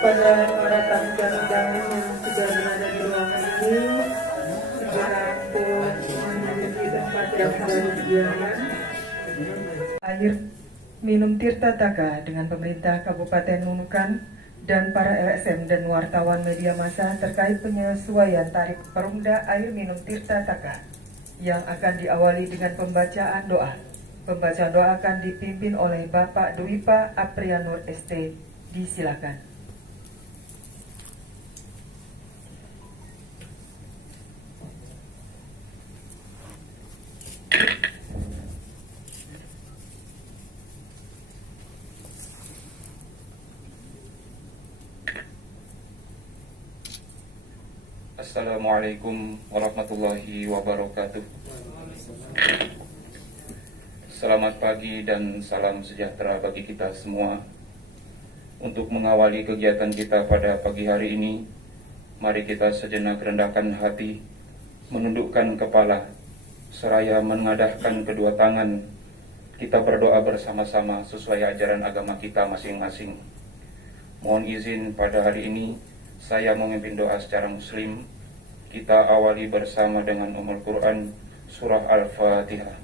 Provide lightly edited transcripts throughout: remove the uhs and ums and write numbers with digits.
kepada para tamu dan undangan yang sudah berada di ruangan ini, segera untuk memiliki tempat yang sudah disediakan. Air minum Tirta Taka dengan pemerintah Kabupaten Nunukan dan para LSM dan wartawan media massa terkait penyesuaian tarif perumda air minum Tirta Taka yang akan diawali dengan pembacaan doa. Pembacaan doa akan dipimpin oleh Bapak Dwipa Aprianur ST. Disilakan. Assalamualaikum warahmatullahi wabarakatuh. Selamat pagi dan salam sejahtera bagi kita semua. Untuk mengawali kegiatan kita pada pagi hari ini, mari kita sejenak rendahkan hati, menundukkan kepala, seraya mengadahkan kedua tangan. Kita berdoa bersama-sama sesuai ajaran agama kita masing-masing. Mohon izin pada hari ini saya memimpin doa secara muslim. Kita awali bersama dengan Ummul Quran surah Al-Fatihah.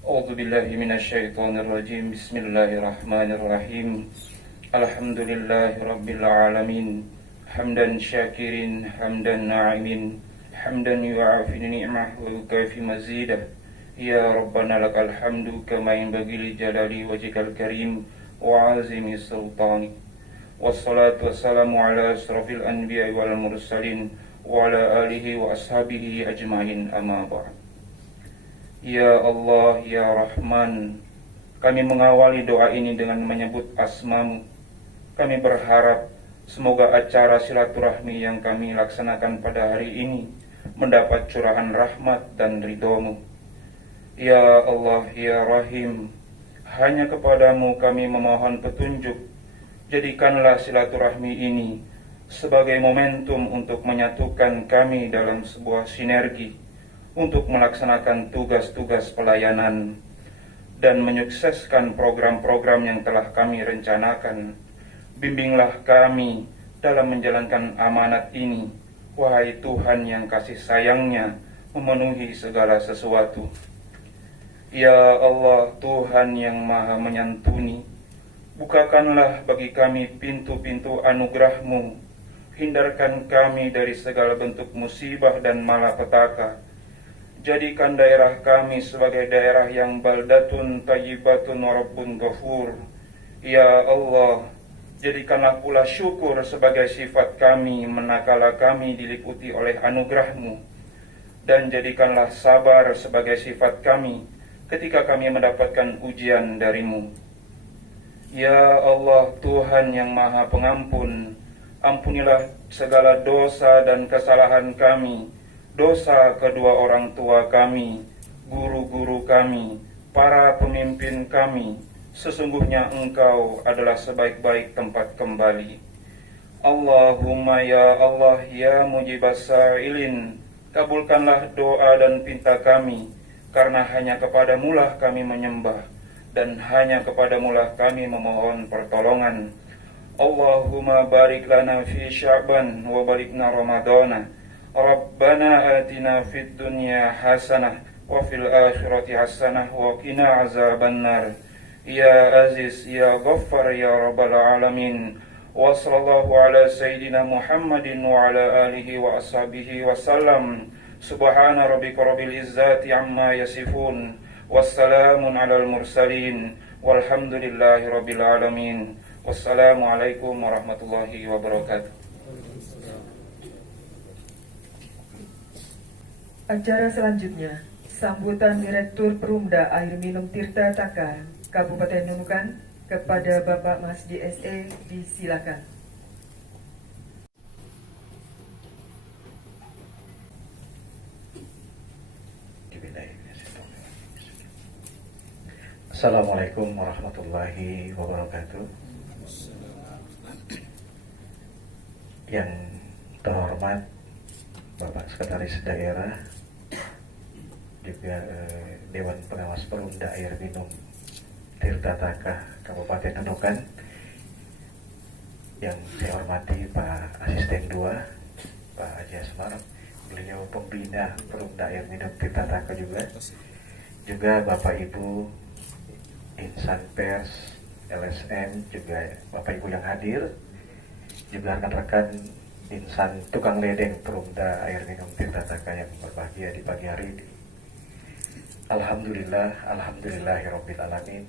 A'udzu billahi minasyaitonir rajim. Bismillahirrahmanirrahim. Alhamdulillahirabbil alamin. Hamdan syakirin, hamdan na'imin, hamdan yu'afi ni'mah wa yukafi mazidah. Ya Rabbana lakal hamdu kama yanbaghi li jalali wajhikal karim wa 'azimi sultanik. Wassalatu wassalamu ala asrafil anbiya'i wal mursalin wa ala alihi wa ashabihi ajma'in, amma ba'd. Ya Allah, Ya Rahman, kami mengawali doa ini dengan menyebut asma-Mu. Kami berharap semoga acara silaturahmi yang kami laksanakan pada hari ini mendapat curahan rahmat dan ridho-Mu. Ya Allah, Ya Rahim, hanya kepadamu kami memohon petunjuk. Jadikanlah silaturahmi ini sebagai momentum untuk menyatukan kami dalam sebuah sinergi untuk melaksanakan tugas-tugas pelayanan dan menyukseskan program-program yang telah kami rencanakan. Bimbinglah kami dalam menjalankan amanat ini, wahai Tuhan yang kasih sayangnya memenuhi segala sesuatu. Ya Allah, Tuhan yang maha menyantuni, bukakanlah bagi kami pintu-pintu anugerah-Mu. Hindarkan kami dari segala bentuk musibah dan malapetaka. Jadikan daerah kami sebagai daerah yang baldatun tayyibatun wa rabbun ghafur. Ya Allah, jadikanlah pula syukur sebagai sifat kami manakala kami diliputi oleh anugerah-Mu. Dan jadikanlah sabar sebagai sifat kami ketika kami mendapatkan ujian dari-Mu. Ya Allah, Tuhan yang maha pengampun, ampunilah segala dosa dan kesalahan kami, dosa kedua orang tua kami, guru-guru kami, para pemimpin kami. Sesungguhnya Engkau adalah sebaik-baik tempat kembali. Allahumma ya Allah ya mujibas sa'ilin, kabulkanlah doa dan pinta kami, karena hanya kepadamulah kami menyembah, dan hanya kepadamulah kami memohon pertolongan. Allahumma barik lana fi Sya'ban wa barikna Ramadana. Rabbana atina fid dunya hasanah wa fil akhirati hasanah wa qina azabannar. Ya Aziz, Ya Ghaffar, Ya Rabbal Alamin. Wa sallallahu ala Sayyidina Muhammadin wa ala alihi wa ashabihi wa sallam. Subhana rabbika rabbil izzati amma yasifun. Wassalamun alal mursalin. Walhamdulillahi rabbil alamin. Wassalamualaikum warahmatullahi wabarakatuh. Acara selanjutnya, sambutan Direktur Perumda Air Minum Tirta Taka, Kabupaten Nunukan, kepada Bapak Masdi SE, disilakan. Assalamualaikum warahmatullahi wabarakatuh. Yang terhormat Bapak Sekretaris Daerah, juga Dewan Pengawas Perumda Air Minum Tirtataka Kabupaten Nunukan, yang saya hormati Pak Asisten 2, Pak Haji Asmar, beliau pembina Perumda Air Minum Tirtataka juga Bapak Ibu insan pers, LSM, juga Bapak Ibu yang hadir, juga rekan-rekan insan tukang ledeng Perumda Air Minum Tirtataka yang berbahagia di pagi hari ini. Alhamdulillahirabbil alamin.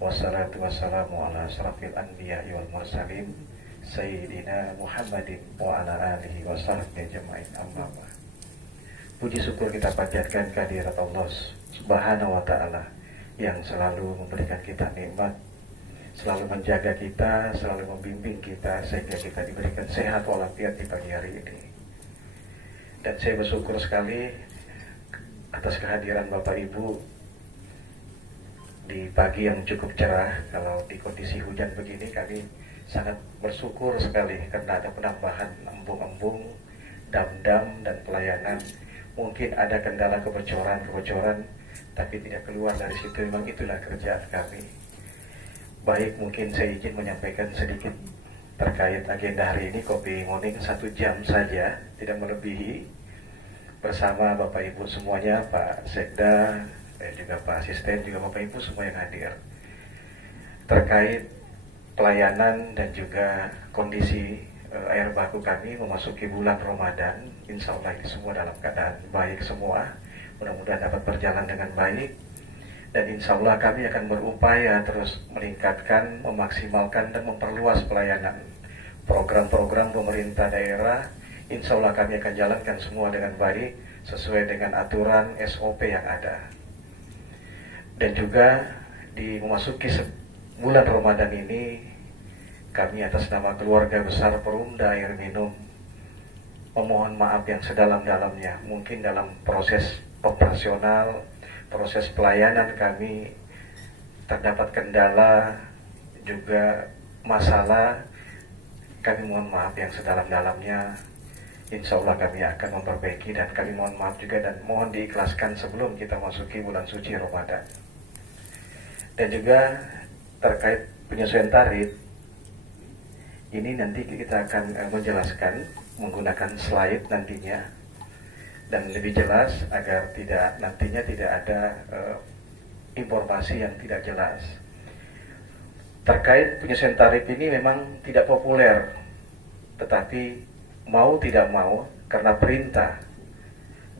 Wassalatu wassalamu ala asrafil anbiya wal mursalin Sayyidina Muhammadin wa ala alihi wa sahbihi ajma'in, amma ba'd. Puji syukur kita panjatkan kehadirat Allah Subhanahu wa ta'ala yang selalu memberikan kita nikmat, selalu menjaga kita, selalu membimbing kita sehingga kita diberikan sehat walafiat di pagi hari ini. Dan saya bersyukur sekali atas kehadiran Bapak Ibu di pagi yang cukup cerah. Kalau di kondisi hujan begini kami sangat bersyukur sekali karena ada penambahan embung-embung, dam-dam dan pelayanan. Mungkin ada kendala kebocoran, tapi tidak keluar dari situ. Memang itulah kerjaan kami. Baik, mungkin saya izin menyampaikan sedikit terkait agenda hari ini. Kopi morning 1 jam saja, tidak melebihi, bersama Bapak Ibu semuanya, Pak Sekda, juga Pak Asisten, juga Bapak Ibu semua yang hadir, terkait pelayanan dan juga kondisi air baku kami memasuki bulan Ramadan. Insya Allah ini semua dalam keadaan baik semua, mudah-mudahan dapat berjalan dengan baik, dan insya Allah kami akan berupaya terus meningkatkan, memaksimalkan dan memperluas pelayanan program-program pemerintah daerah. Insya Allah kami akan jalankan semua dengan baik sesuai dengan aturan SOP yang ada. Dan juga di memasuki bulan Ramadan ini, kami atas nama keluarga besar Perumda Air Minum memohon maaf yang sedalam-dalamnya. Mungkin dalam proses operasional, proses pelayanan kami terdapat kendala, juga masalah. Kami mohon maaf yang sedalam-dalamnya. Insya Allah kami akan memperbaiki, dan kami mohon maaf juga dan mohon diikhlaskan sebelum kita masuki bulan suci Ramadan. Dan juga terkait penyesuaian tarif, ini nanti kita akan menjelaskan menggunakan slide nantinya, dan lebih jelas agar nantinya tidak ada informasi yang tidak jelas. Terkait penyesuaian tarif ini memang tidak populer, tetapi mau tidak mau karena perintah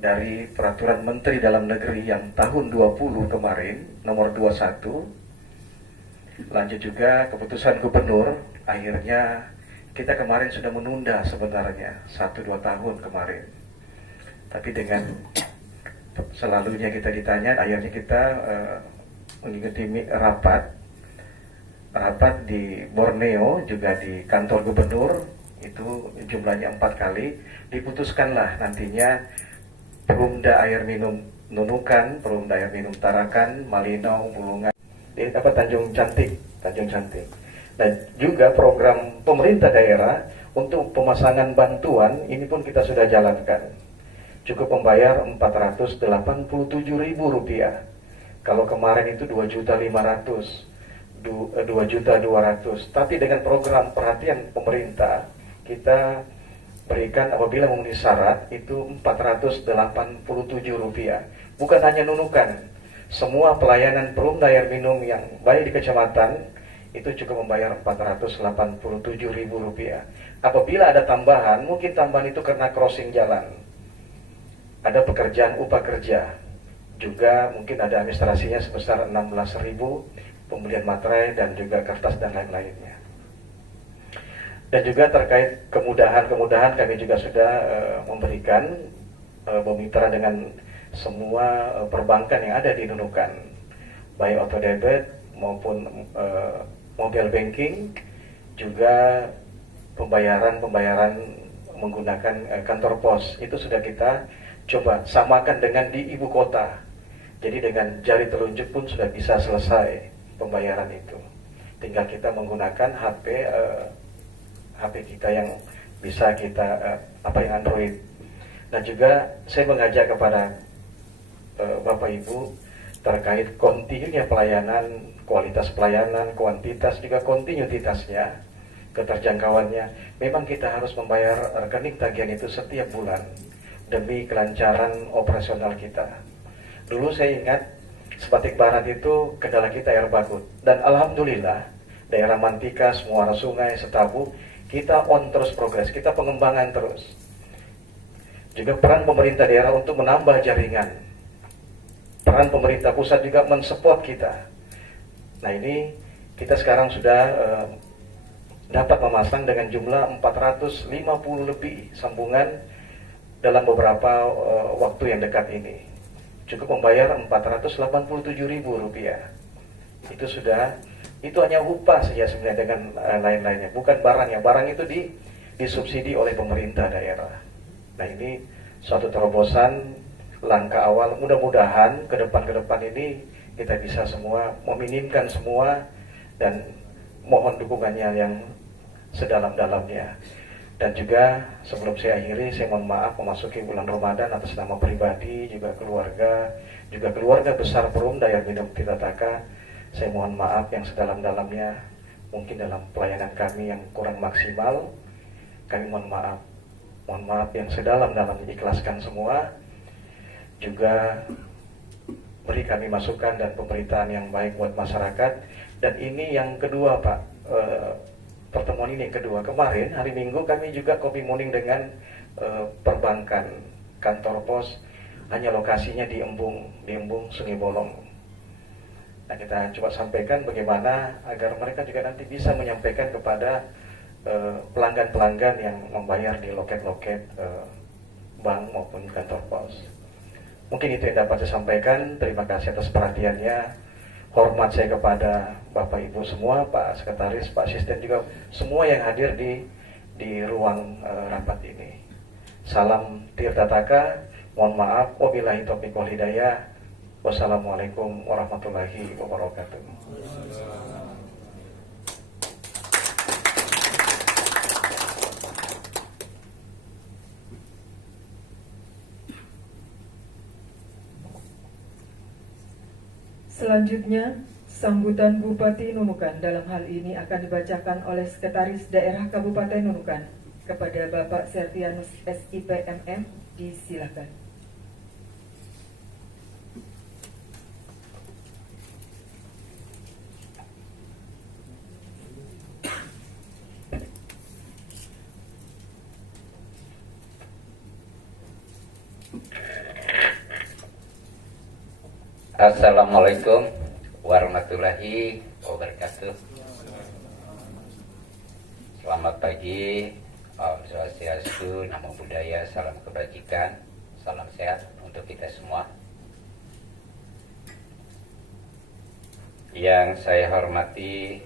dari Peraturan Menteri Dalam Negeri yang tahun 20 kemarin, nomor 21, lanjut juga keputusan Gubernur, akhirnya kita kemarin sudah menunda sebenarnya 1-2 tahun kemarin. Tapi dengan selalunya kita ditanya, akhirnya kita mengikuti rapat di Borneo, juga di kantor Gubernur, itu jumlahnya 4 kali, diputuskanlah nantinya Perumda Air Minum Nunukan, Perumda Air Minum Tarakan, Malinau, Bulungan, di Tanjung Cantik. Dan juga program pemerintah daerah untuk pemasangan bantuan ini pun kita sudah jalankan. Cukup membayar Rp487.000. Kalau kemarin itu 2.500.000, 2.200.000. Tapi dengan program perhatian pemerintah, kita berikan apabila memenuhi syarat itu Rp487. Bukan hanya Nunukan, semua pelayanan Perumda Air Minum yang baik di kecamatan itu cukup membayar Rp487.000. Apabila ada tambahan, mungkin tambahan itu karena crossing jalan, ada pekerjaan upah kerja, juga mungkin ada administrasinya sebesar 16.000, pembelian materai dan juga kertas dan lain-lainnya. Dan juga terkait kemudahan kami juga sudah memberikan bermitra dengan semua perbankan yang ada di Nunukan, baik auto debit maupun mobile banking, juga pembayaran menggunakan kantor pos. Itu sudah kita coba samakan dengan di ibu kota. Jadi dengan jari telunjuk pun sudah bisa selesai pembayaran itu. Tinggal kita menggunakan HP kita yang bisa kita yang Android. Dan juga saya mengajak kepada Bapak Ibu terkait kontinunya pelayanan, kualitas pelayanan, kuantitas juga kontinuitasnya, keterjangkauannya. Memang kita harus membayar rekening tagihan itu setiap bulan demi kelancaran operasional kita. Dulu saya ingat Sebatik Barat itu kendala kita air baku, dan alhamdulillah daerah Mantikas, Muara Sungai, Setabu kita on terus progres, kita pengembangan terus. Juga peran pemerintah daerah untuk menambah jaringan, peran pemerintah pusat juga mensupport kita. Nah ini kita sekarang sudah dapat memasang dengan jumlah 450 lebih sambungan dalam beberapa waktu yang dekat ini. Cukup membayar Rp487.000. Itu sudah, itu hanya upah saja sebenarnya dengan lain-lainnya, bukan barangnya. Barang itu disubsidi oleh pemerintah daerah. Nah ini suatu terobosan langkah awal. Mudah-mudahan ke depan ini kita bisa semua meminimkan semua, dan mohon dukungannya yang sedalam-dalamnya. Dan juga sebelum saya akhiri, saya mohon maaf memasuki bulan Ramadan atas nama pribadi, juga keluarga besar Perumda Air Minum Tirta-Taka. Saya mohon maaf yang sedalam-dalamnya, mungkin dalam pelayanan kami yang kurang maksimal. Kami mohon maaf yang sedalam-dalamnya, ikhlaskan semua. Juga beri kami masukan dan pemberitaan yang baik buat masyarakat. Dan ini yang kedua Pak, pertemuan ini yang kedua. Kemarin hari Minggu kami juga kopi morning dengan perbankan, kantor pos, hanya lokasinya di Embung Sungai Bolong. Nah kita coba sampaikan bagaimana agar mereka juga nanti bisa menyampaikan kepada pelanggan-pelanggan yang membayar di loket-loket bank maupun kantor pos. Mungkin itu yang dapat saya sampaikan. Terima kasih atas perhatiannya. Hormat saya kepada Bapak Ibu semua, Pak Sekretaris, Pak Asisten, juga semua yang hadir di ruang rapat ini. Salam Tirta-Taka. Mohon maaf. Wabillahi taufiq wal hidayah. Wassalamualaikum warahmatullahi wabarakatuh. Selanjutnya, sambutan Bupati Nunukan dalam hal ini akan dibacakan oleh Sekretaris Daerah Kabupaten Nunukan kepada Bapak Sertianus SIP MM. Disilakan. Assalamualaikum warahmatullahi wabarakatuh. Selamat pagi, Om Swastiastu, Namo Buddhaya, salam kebajikan, salam sehat untuk kita semua. Yang saya hormati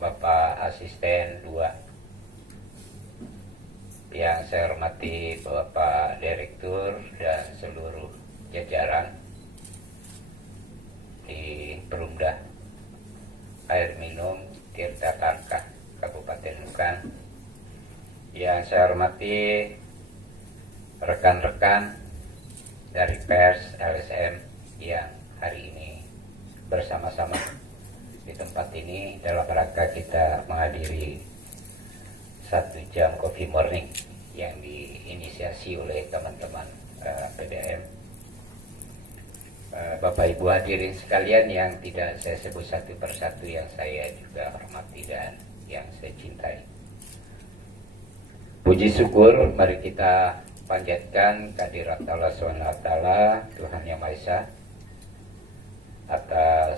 Bapak Asisten 2, yang saya hormati Bapak Direktur dan seluruh jajaran di Perumda Air Minum Tirta-Taka Kabupaten Nunukan. Yang saya hormati rekan-rekan dari pers LSM yang hari ini bersama-sama di tempat ini dalam rangka kita menghadiri 1 jam coffee morning yang diinisiasi oleh teman-teman PDM. Bapak Ibu hadirin sekalian yang tidak saya sebut satu persatu, yang saya juga hormati dan yang saya cintai. Puji syukur mari kita panjatkan kehadirat Allah SWT, Tuhan Yang Maha Esa, atas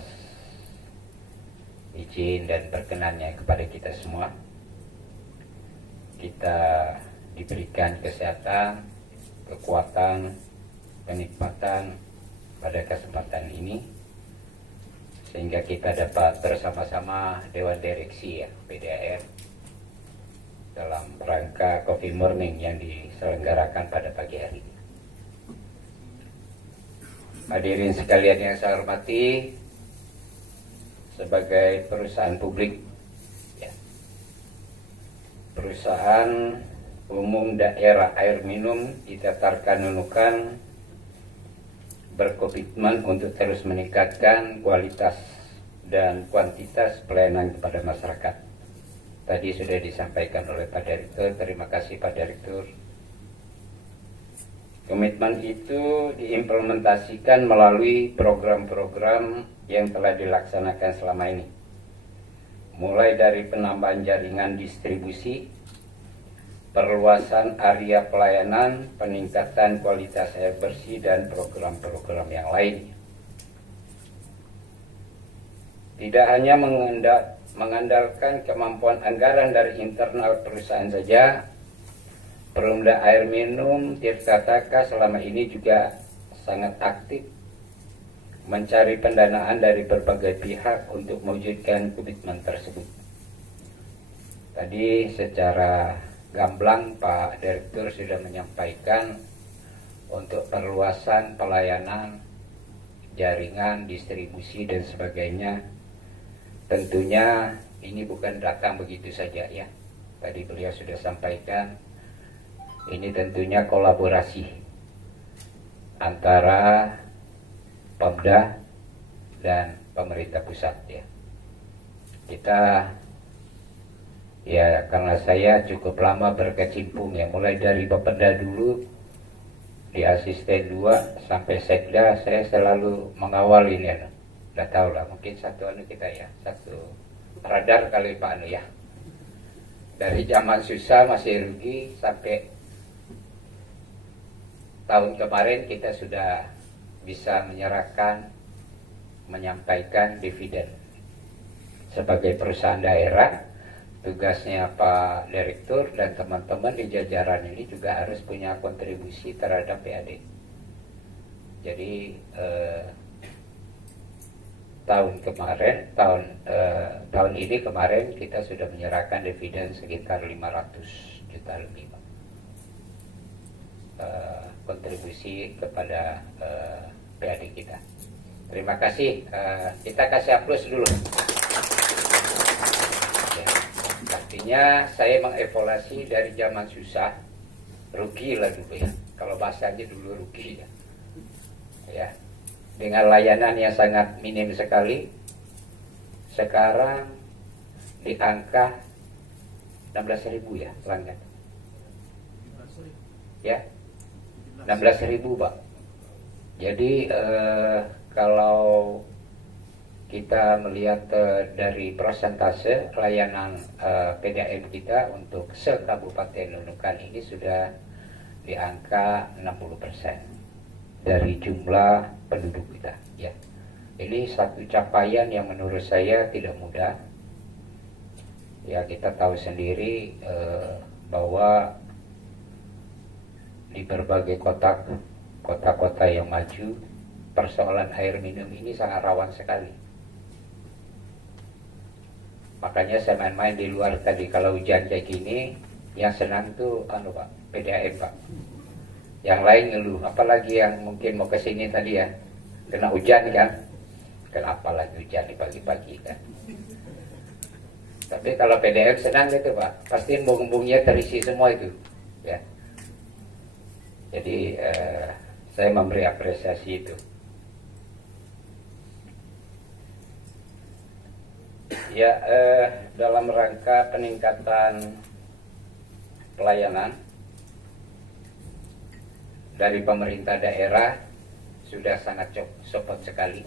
izin dan berkenannya kepada kita semua. Kita diberikan kesehatan, kekuatan, kenikmatan pada kesempatan ini, sehingga kita dapat bersama-sama Dewan Direksi PDAM dalam rangka coffee morning yang diselenggarakan pada pagi hari. Hadirin sekalian yang saya hormati, sebagai perusahaan publik, perusahaan Umum Daerah Air Minum di Tatarkan Nunukan berkomitmen untuk terus meningkatkan kualitas dan kuantitas pelayanan kepada masyarakat. Tadi sudah disampaikan oleh Pak Direktur, terima kasih Pak Direktur. Komitmen itu diimplementasikan melalui program-program yang telah dilaksanakan selama ini. Mulai dari penambahan jaringan distribusi, perluasan area pelayanan, peningkatan kualitas air bersih, dan program-program yang lain. Tidak hanya mengandalkan kemampuan anggaran dari internal perusahaan saja, Perumda Air Minum Tirta Taka selama ini juga sangat aktif mencari pendanaan dari berbagai pihak untuk mewujudkan komitmen tersebut. Tadi secara gamblang Pak Direktur sudah menyampaikan untuk perluasan pelayanan, jaringan, distribusi dan sebagainya. Tentunya ini bukan datang begitu saja ya. Tadi beliau sudah sampaikan, ini tentunya kolaborasi antara Pemda dan pemerintah pusat ya. Kita ya, karena saya cukup lama berkecimpung ya, mulai dari Bapenda dulu di asisten 2 sampai sekda, saya selalu mengawal ini ya. Udah tahu lah, mungkin satu kita ya, satu radar kali Pak ya. Dari zaman susah masih rugi sampai tahun kemarin kita sudah bisa menyerahkan, menyampaikan dividen. Sebagai perusahaan daerah, tugasnya Pak Direktur dan teman-teman di jajaran ini juga harus punya kontribusi terhadap PAD. Jadi tahun ini kemarin kita sudah menyerahkan dividen sekitar 500 juta lebih, kontribusi kepada PAD kita. Terima kasih. Kita kasih aplaus dulu. Ya, artinya saya mengevaluasi dari zaman susah, rugi lah dulu ya. Kalau bahasanya dulu rugi ya. Ya, dengan layanan yang sangat minim sekali, sekarang di angka 16.000 ya pelanggan. Ya, 16.000 Pak. Jadi kalau kita melihat dari persentase layanan PDAM kita untuk se-Kabupaten Nunukan ini sudah di angka 60% dari jumlah penduduk kita ya. Ini satu capaian yang menurut saya tidak mudah. Ya, kita tahu sendiri bahwa di berbagai kota-kota yang maju, persoalan air minum ini sangat rawan sekali. Makanya saya main-main di luar tadi, kalau hujan kayak gini, yang senang tuh Pak, PDAM Pak. Yang lain ngeluh, apalagi yang mungkin mau kesini tadi ya, kena hujan kan. Kenapa lagi hujan di pagi-pagi kan. Tapi kalau PDAM senang gitu Pak, pasti embung-embungnya terisi semua itu ya. Jadi saya memberi apresiasi itu. Ya, dalam rangka peningkatan pelayanan dari pemerintah daerah sudah sangat support sekali.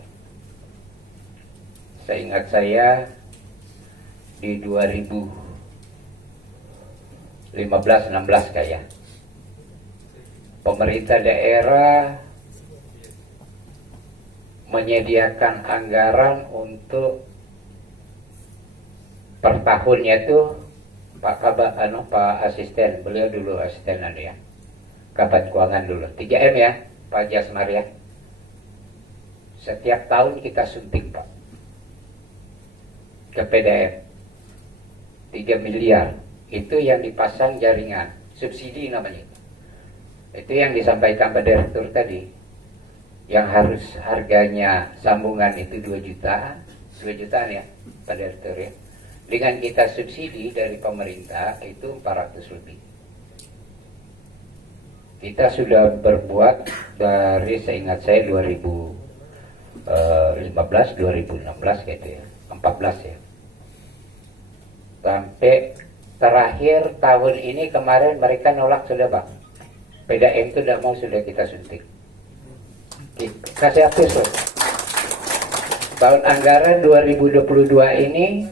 Seingat saya di 2015-16 kayak pemerintah daerah menyediakan anggaran untuk per tahunnya itu Pak Asisten, beliau dulu asisten ya, Kabat Keuangan dulu, 3M ya, Pak Jasmar ya. Setiap tahun kita suntik Pak ke PDAM 3 miliar, itu yang dipasang jaringan, subsidi namanya. Itu yang disampaikan Pak Direktur tadi, yang harus harganya sambungan itu 2 jutaan ya Pak Direktur ya. Dengan kita subsidi dari pemerintah itu 400 lebih. kita sudah berbuat dari seingat saya 2015, 2016 gitu ya, 14 ya. Sampai terakhir tahun ini kemarin mereka nolak sudah bang. PDAM itu tidak mau sudah kita suntik. Kasih hapus loh. Tahun anggaran 2022 ini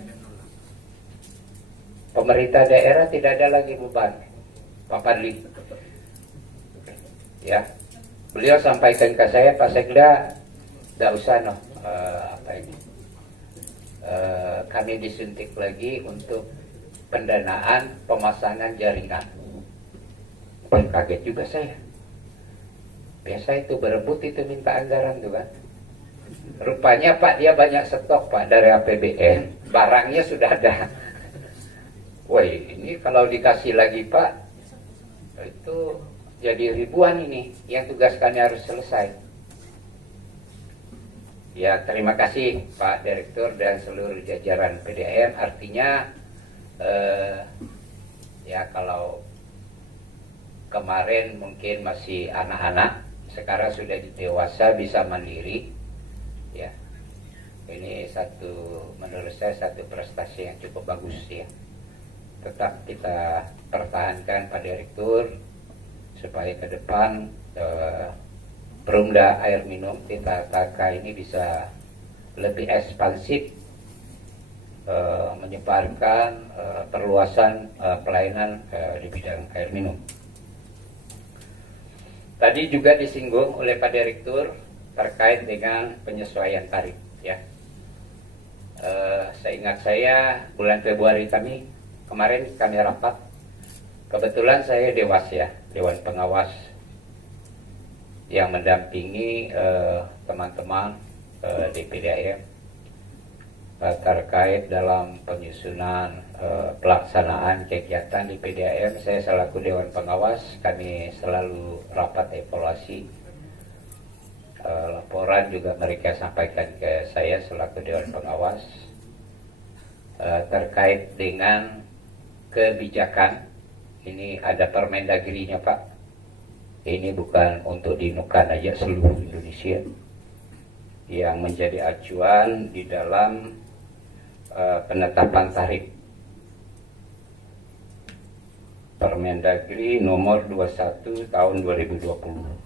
pemerintah daerah tidak ada lagi beban. Pak Padli, ya, beliau sampaikan ke saya, Pak Sekda, tidak usah noh, kami disuntik lagi untuk pendanaan pemasangan jaringan. Kaget juga saya. Biasa itu berebut itu minta anggaran tuh kan. Rupanya Pak dia banyak stok Pak dari APBN, barangnya sudah ada. Woi ini kalau dikasih lagi Pak, itu jadi ribuan ini yang tugaskannya harus selesai. Ya terima kasih Pak Direktur dan seluruh jajaran PDAM. Artinya ya kalau kemarin mungkin masih anak-anak, sekarang sudah dewasa bisa mandiri. Ya, ini menurut saya satu prestasi yang cukup bagus ya. Tetap kita pertahankan Pak Direktur supaya ke depan Perumda Air Minum Tirta Taka ini bisa lebih ekspansif, menyebarkan perluasan pelayanan di bidang air minum. Tadi juga disinggung oleh Pak Direktur terkait dengan penyesuaian tarif ya. Seingat saya bulan Februari kemarin kami rapat, kebetulan saya Dewas ya, Dewan Pengawas yang mendampingi teman-teman di PDAM terkait dalam penyusunan pelaksanaan kegiatan di PDAM. Saya selaku Dewan Pengawas, kami selalu rapat evaluasi. Laporan juga mereka sampaikan ke saya selaku Dewan Pengawas terkait dengan kebijakan. Ini ada Permendagri-nya Pak. Ini bukan untuk dinukan aja seluruh Indonesia, yang menjadi acuan di dalam penetapan tarif. Permendagri nomor 21 tahun 2020.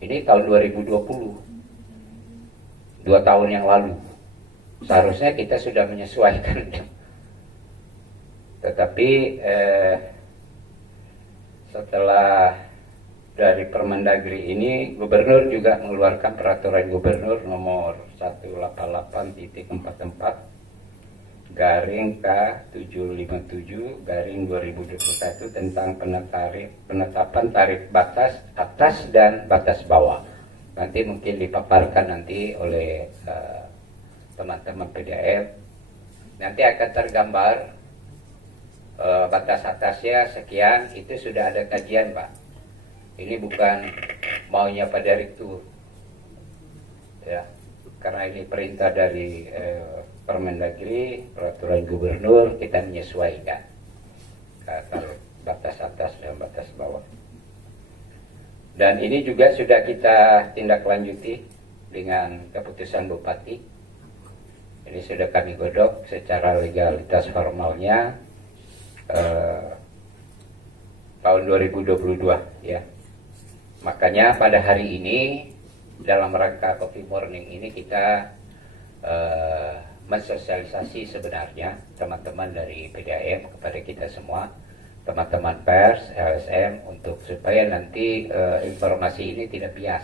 Ini tahun 2020, 2 tahun yang lalu. Seharusnya kita sudah menyesuaikan. Tetapi setelah dari Permendagri ini, Gubernur juga mengeluarkan peraturan Gubernur nomor 188.44 garing K757 garing 2021 tentang penetapan tarif batas atas dan batas bawah. Nanti mungkin dipaparkan nanti oleh teman-teman PDAM. Nanti akan tergambar batas atasnya sekian, itu sudah ada kajian Pak. Ini bukan maunya Pak Direktur ya, karena ini perintah dari Permendagri, peraturan Gubernur, kita menyesuaikan kalau batas atas dan batas bawah. Dan ini juga sudah kita tindak lanjuti dengan keputusan Bupati. Ini sudah kami godok secara legalitas formalnya tahun 2022 ya. Makanya pada hari ini dalam rangka Coffee Morning ini kita mensosialisasi sebenarnya teman-teman dari PDAM kepada kita semua, teman-teman pers, LSM, untuk supaya nanti informasi ini tidak bias.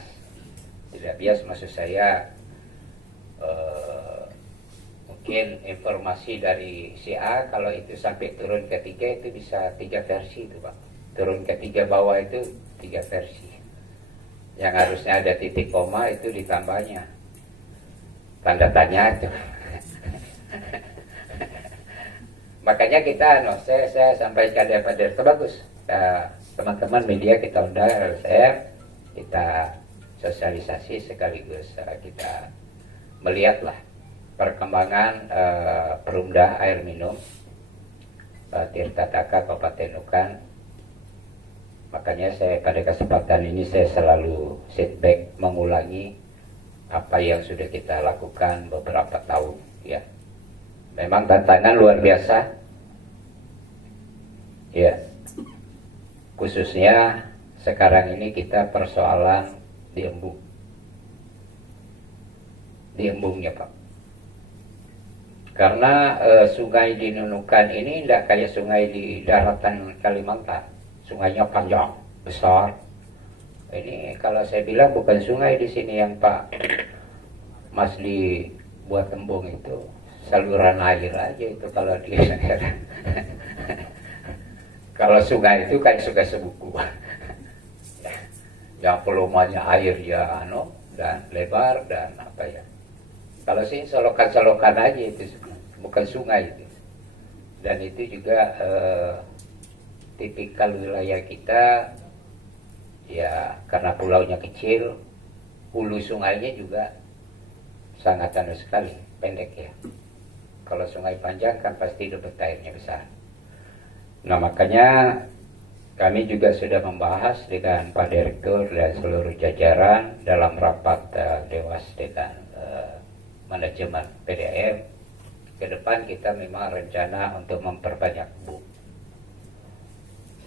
Tidak bias maksud saya mungkin informasi dari si A kalau itu sampai turun ke 3 itu bisa 3 versi itu Pak. Turun ke 3 bawah itu 3 versi. Yang harusnya ada titik koma itu ditambahnya tanda tanya itu. Makanya kita, saya sampaikan kepada Direktur, bagus teman-teman media kita undang LSM, kita sosialisasi sekaligus kita melihatlah perkembangan Perumda Air Minum Tirta Taka Kabupaten Nukan. Makanya saya pada kesempatan ini saya selalu sit back mengulangi apa yang sudah kita lakukan beberapa tahun ya. Memang tantangan luar biasa ya. Khususnya sekarang ini kita persoalan di embung. Di embungnya Pak. Karena sungai di Nunukan ini tidak kayak sungai di daratan Kalimantan. Sungainya panjang, besar. Ini kalau saya bilang bukan sungai di sini yang Pak Mas dibuat embung itu, saluran air aja itu kalau di kalau sungai itu kayak sungai Sebuku. Ya, yang volumenya air ya dan lebar dan apa ya. Kalau sih selokan-selokan aja itu bukan sungai itu. Dan itu juga tipikal wilayah kita ya, karena pulaunya kecil, hulu sungainya juga sangat sekali pendek ya. Kalau sungai panjang kan pasti debit airnya besar. Nah makanya kami juga sudah membahas dengan Pak Direktur dan seluruh jajaran dalam rapat Dewas dengan manajemen PDAM. Ke depan kita memang rencana untuk memperbanyak embung.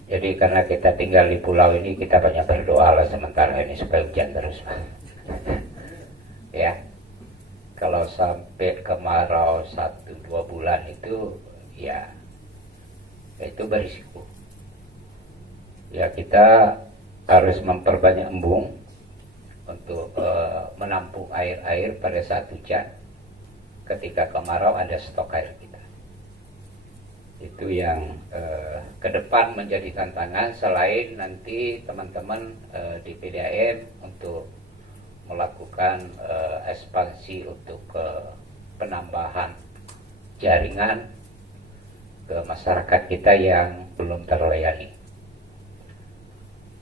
Jadi karena kita tinggal di pulau ini, kita banyak berdoa lah sementara ini supaya hujan terus Pak. Ya, kalau sampai kemarau 1-2 bulan itu ya itu berisiko. Ya kita harus memperbanyak embung untuk menampung air-air pada saat hujan. Ketika kemarau ada stok air kita. Itu yang ke depan menjadi tantangan, selain nanti teman-teman di PDAM untuk melakukan ekspansi untuk penambahan jaringan ke masyarakat kita yang belum terlayani.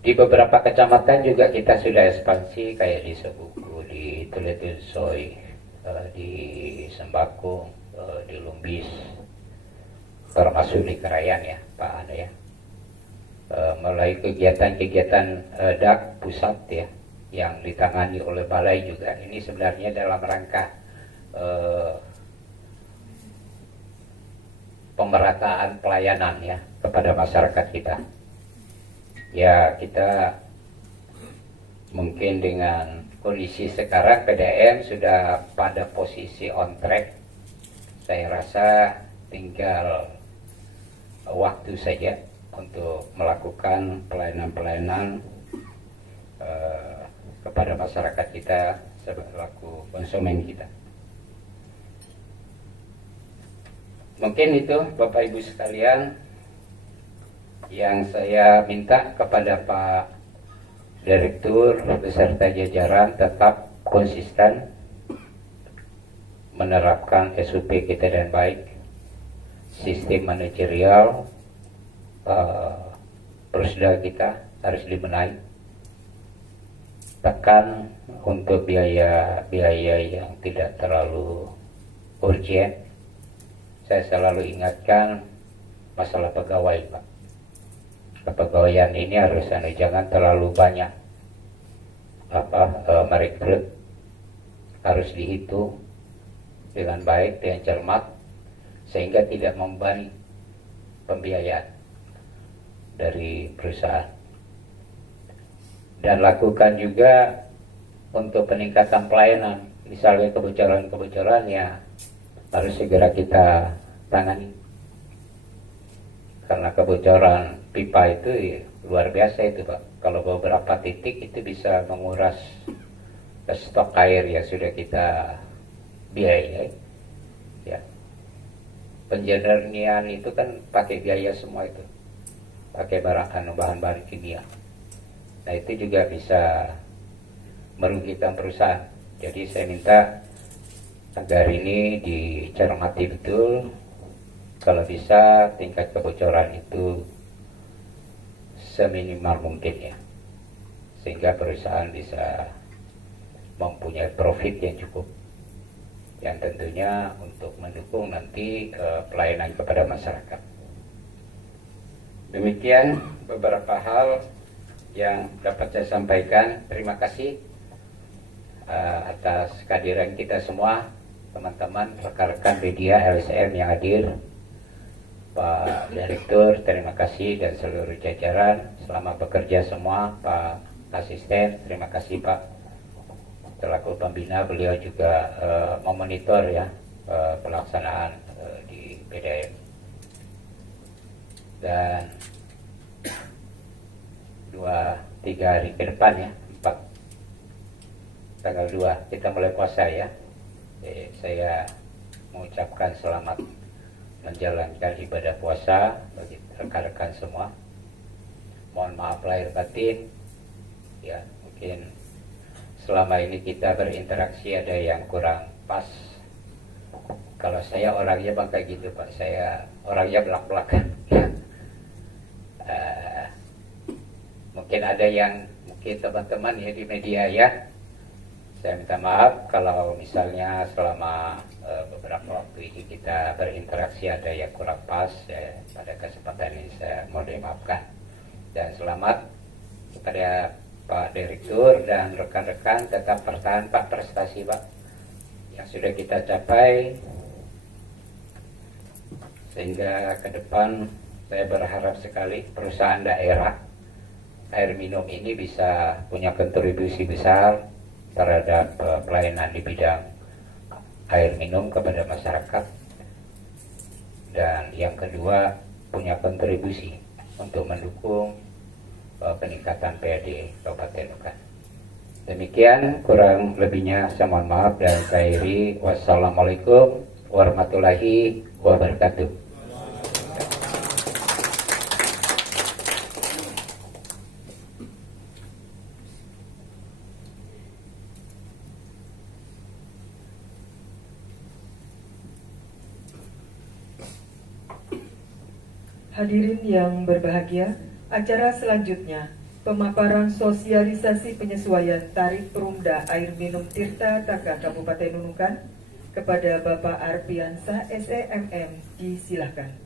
Di beberapa kecamatan juga kita sudah ekspansi kayak di Sebuku, di Tuletunsoy, di Sembako, di Lumbis, termasuk di Kerayan ya Pak Anu ya. Melalui kegiatan-kegiatan DAK pusat ya yang ditangani oleh balai juga, ini sebenarnya dalam rangka pemerataan pelayanan ya kepada masyarakat kita. Ya kita mungkin dengan kondisi sekarang PDAM sudah pada posisi on track. Saya rasa tinggal waktu saja untuk melakukan pelayanan-pelayanan kepada masyarakat kita selaku konsumen kita. Mungkin itu Bapak Ibu sekalian yang saya minta kepada Pak Direktur beserta jajaran tetap konsisten menerapkan SOP kita dan baik, sistem manajerial prosedur kita harus dibenahi, tekan untuk biaya yang tidak terlalu urgent. Saya selalu ingatkan masalah pegawai Pak. Kepegawaian ini harus jangan terlalu banyak merekrut, harus dihitung dengan baik, dengan cermat, sehingga tidak membebani pembiayaan dari perusahaan. Dan lakukan juga untuk peningkatan pelayanan, misalnya kebocoran-kebocoran ya harus segera kita tangani. Karena kebocoran pipa itu ya, luar biasa itu Pak. Kalau beberapa titik itu bisa menguras stok air yang sudah kita biayai. Ya. Penjernihan itu kan pakai biaya semua itu. Pakai bahan-bahan kimia. Nah itu juga bisa merugikan perusahaan. Jadi saya minta agar ini dicermati betul. Kalau bisa tingkat kebocoran itu seminimal mungkin ya, sehingga perusahaan bisa mempunyai profit yang cukup, yang tentunya untuk mendukung nanti pelayanan kepada masyarakat. Demikian beberapa hal yang dapat saya sampaikan. Terima kasih atas kehadiran kita semua, teman-teman, rekan-rekan media LSM yang hadir. Pak Direktur, terima kasih, dan seluruh jajaran. Selamat bekerja semua. Pak Asisten, terima kasih Pak. Selaku pembina, beliau juga memonitor ya pelaksanaan di PDM. Dan 2-3 hari ke depan ya, tanggal 2 kita mulai puasa ya. Saya mengucapkan selamat menjalankan ibadah puasa bagi rekan-rekan semua. Mohon maaf lahir batin ya, mungkin selama ini kita berinteraksi ada yang kurang pas. Kalau saya orangnya bang kayak gitu Pak, saya orangnya belak-belakan ya. Mungkin ada yang teman-teman ya di media ya, saya minta maaf kalau misalnya selama beberapa waktu ini kita berinteraksi ada yang kurang pas ya. Pada kesempatan ini saya mohon dimaafkan, dan selamat kepada Pak Direktur dan rekan-rekan. Tetap pertahan Pak prestasi Pak yang sudah kita capai, sehingga ke depan saya berharap sekali perusahaan daerah air minum ini bisa punya kontribusi besar terhadap pelayanan di bidang air minum kepada masyarakat. Dan yang kedua, punya kontribusi untuk mendukung peningkatan PAD Kabupaten Nukan. Demikian, kurang lebihnya saya mohon maaf dan saya akhiri. Wassalamualaikum warahmatullahi wabarakatuh. Hadirin yang berbahagia, acara selanjutnya pemaparan sosialisasi penyesuaian tarif perumda air minum Tirta Taka Kabupaten Nunukan kepada Bapak Arpiansah SEMM, disilahkan.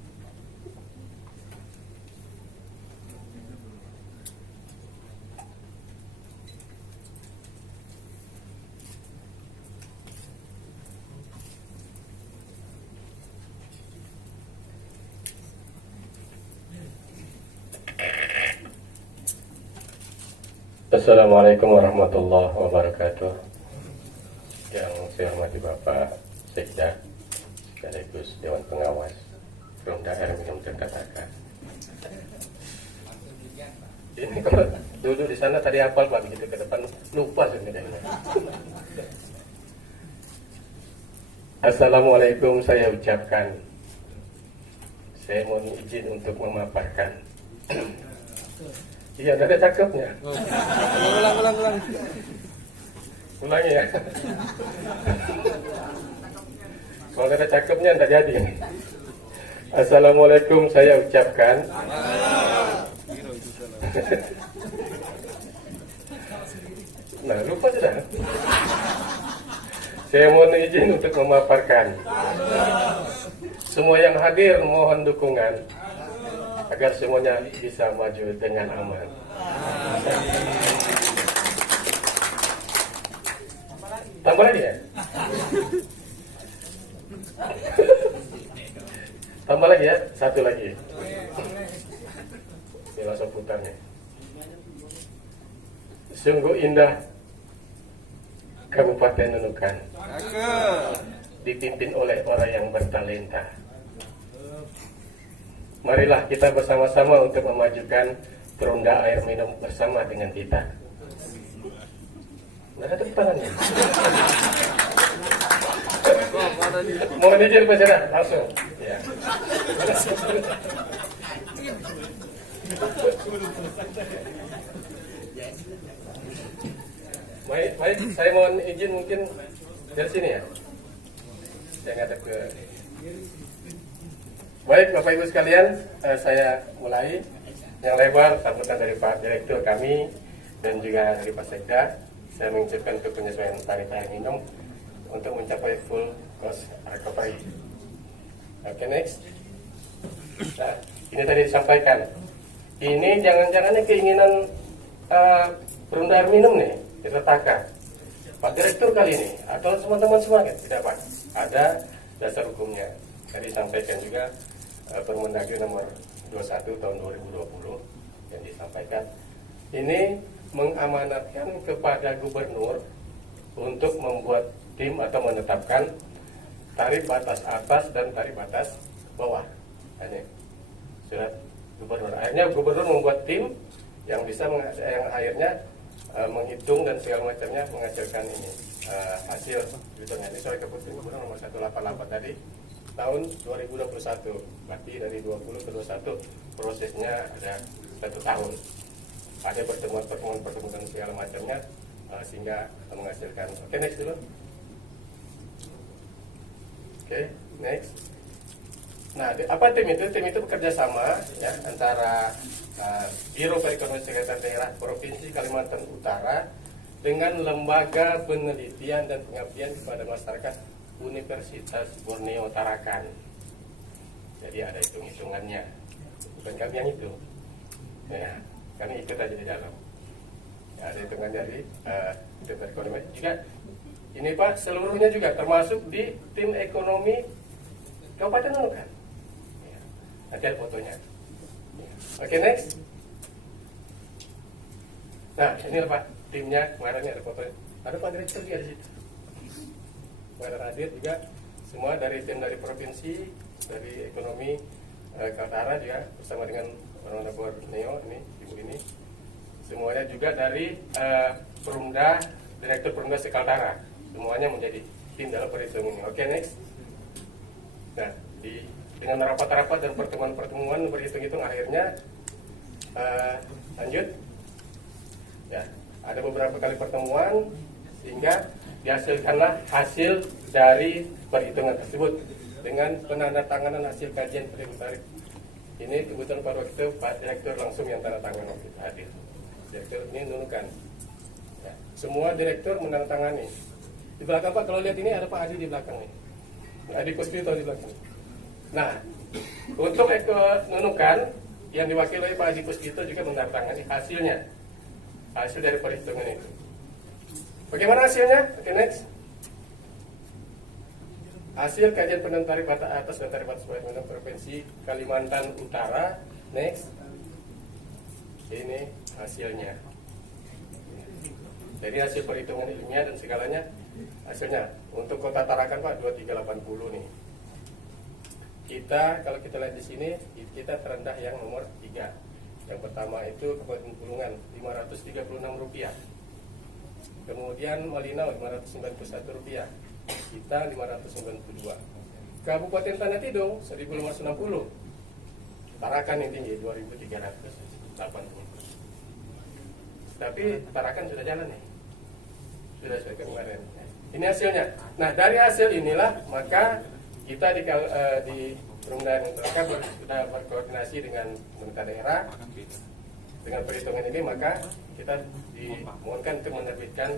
Assalamualaikum warahmatullahi wabarakatuh. Yang saya hormati Bapak Sekda sekaligus Dewan Pengawas Perumda Air Minum Tirta Taka. Ini kalau duduk di sana tadi hafal Pak, begitu ke depan lupa sebenarnya. Assalamualaikum saya ucapkan. Saya mohon izin untuk memaparkan. Iya, ada cakepnya. Ulang. Ulangi ya. Kalau ada cakepnya tidak jadi. Assalamualaikum saya ucapkan. Nah, lupa sudah. Saya mohon izin untuk memaparkan. Semua yang hadir mohon dukungan agar semuanya bisa maju dengan aman. Tambah lagi ya? Tambah lagi ya? Satu lagi. Ini langsung putarnya. Sungguh indah Kabupaten Nunukan, dipimpin oleh orang yang bertalenta. Marilah kita bersama-sama untuk memajukan perumda air minum bersama dengan kita. Nah, ada tepuk tangannya. Mohon izin Pak Seda, langsung. Ya. Baik, saya mohon izin mungkin dari sini ya. Saya ngadep ke. Baik Bapak Ibu sekalian, saya mulai yang lebar sambutan dari Pak Direktur kami dan juga dari Pak Sekda. Saya mengucapkan untuk penyesuaian tarif air minum untuk mencapai full cost recovery. Oke, next. Nah, ini tadi disampaikan. Ini jangan-jangan keinginan perumda air minum nih disertakan. Pak Direktur kali ini atau teman-teman semua tidak Pak, ada dasar hukumnya. Tadi sampaikan juga Permendagri nomor 21 tahun 2020 yang disampaikan. Ini mengamanatkan kepada gubernur untuk membuat tim atau menetapkan tarif batas atas dan tarif batas bawah. Ini surat gubernur. Akhirnya gubernur membuat tim yang bisa yang akhirnya menghitung dan segala macamnya menghasilkan ini hasil hitungnya. Ini soal keputusan gubernur nomor 188 tadi tahun 2021. Berarti dari 20 ke 21 prosesnya ada 1 tahun. Ada pertemuan dan segala macamnya sehingga menghasilkan. Oke, next dulu. Oke, next. Nah, apa tim itu? Tim itu bekerja sama ya antara Biro Perekonomian Sekretariat Daerah Provinsi Kalimantan Utara dengan Lembaga Penelitian dan Pengabdian kepada Masyarakat Universitas Borneo Tarakan. Jadi ada hitung-hitungannya, bukan kami yang itu. Ya, kami ikut aja di dalam. Ya, ada hitungan dari Biro Perekonomian juga. Ini Pak, seluruhnya juga termasuk di tim ekonomi Kabupaten Nunukan. Ya, nanti ada fotonya. Oke, next. Nah, ini Pak, timnya kemarin ada fotonya. Ada Pak Direktur juga di situ. Kemarin hadir juga semua dari tim dari provinsi, dari ekonomi Kaltara juga bersama dengan Perumda Borneo ini, ibu ini. Semuanya juga dari Perumda, Direktur Perumda Sekaltara. Semuanya menjadi tim dalam perhitungan ini. Oke, next. Nah, dengan rapat-rapat dan pertemuan-pertemuan berhitung-hitung akhirnya lanjut. Ya, ada beberapa kali pertemuan sehingga dihasilkanlah hasil dari perhitungan tersebut dengan penandatanganan hasil kajian perhitungan tarif. Ini kebetulan pada waktu itu Pak Direktur langsung yang tanda tangan waktu itu hadir. Direktur ini Nunukan. Ya, semua direktur menandatangani. Di belakang Pak, kalau lihat ini ada Pak Adi di belakang nih. Adi Puspito di belakang. Nah, untuk Nunukan yang diwakili oleh Pak Adi Puspito juga menandatangani hasilnya. Hasil dari perhitungan itu. Bagaimana hasilnya? Oke, next. Hasil kajian penentuan tarif batas atas dan tarif batas bawah untuk Provinsi Kalimantan Utara. Next. Ini hasilnya. Jadi hasil perhitungan ilmiah dan segalanya hasilnya. Untuk Kota Tarakan Pak 2380 nih. Kita kalau kita lihat di sini kita terendah yang nomor 3. Yang pertama itu Kabupaten Pulungan Rp536. Kemudian Malinau Rp591. Kita Rp592. Kabupaten Tanah Tidung Rp1.560. Tarakan yang tinggi Rp2.380. Tapi Tarakan sudah jalan nih. Sudah sesuai kemarin. Ini hasilnya. Nah, dari hasil inilah maka kita di Perumda Tarakan sudah berkoordinasi dengan pemerintah daerah. Dengan perhitungan ini maka kita dimohonkan untuk menerbitkan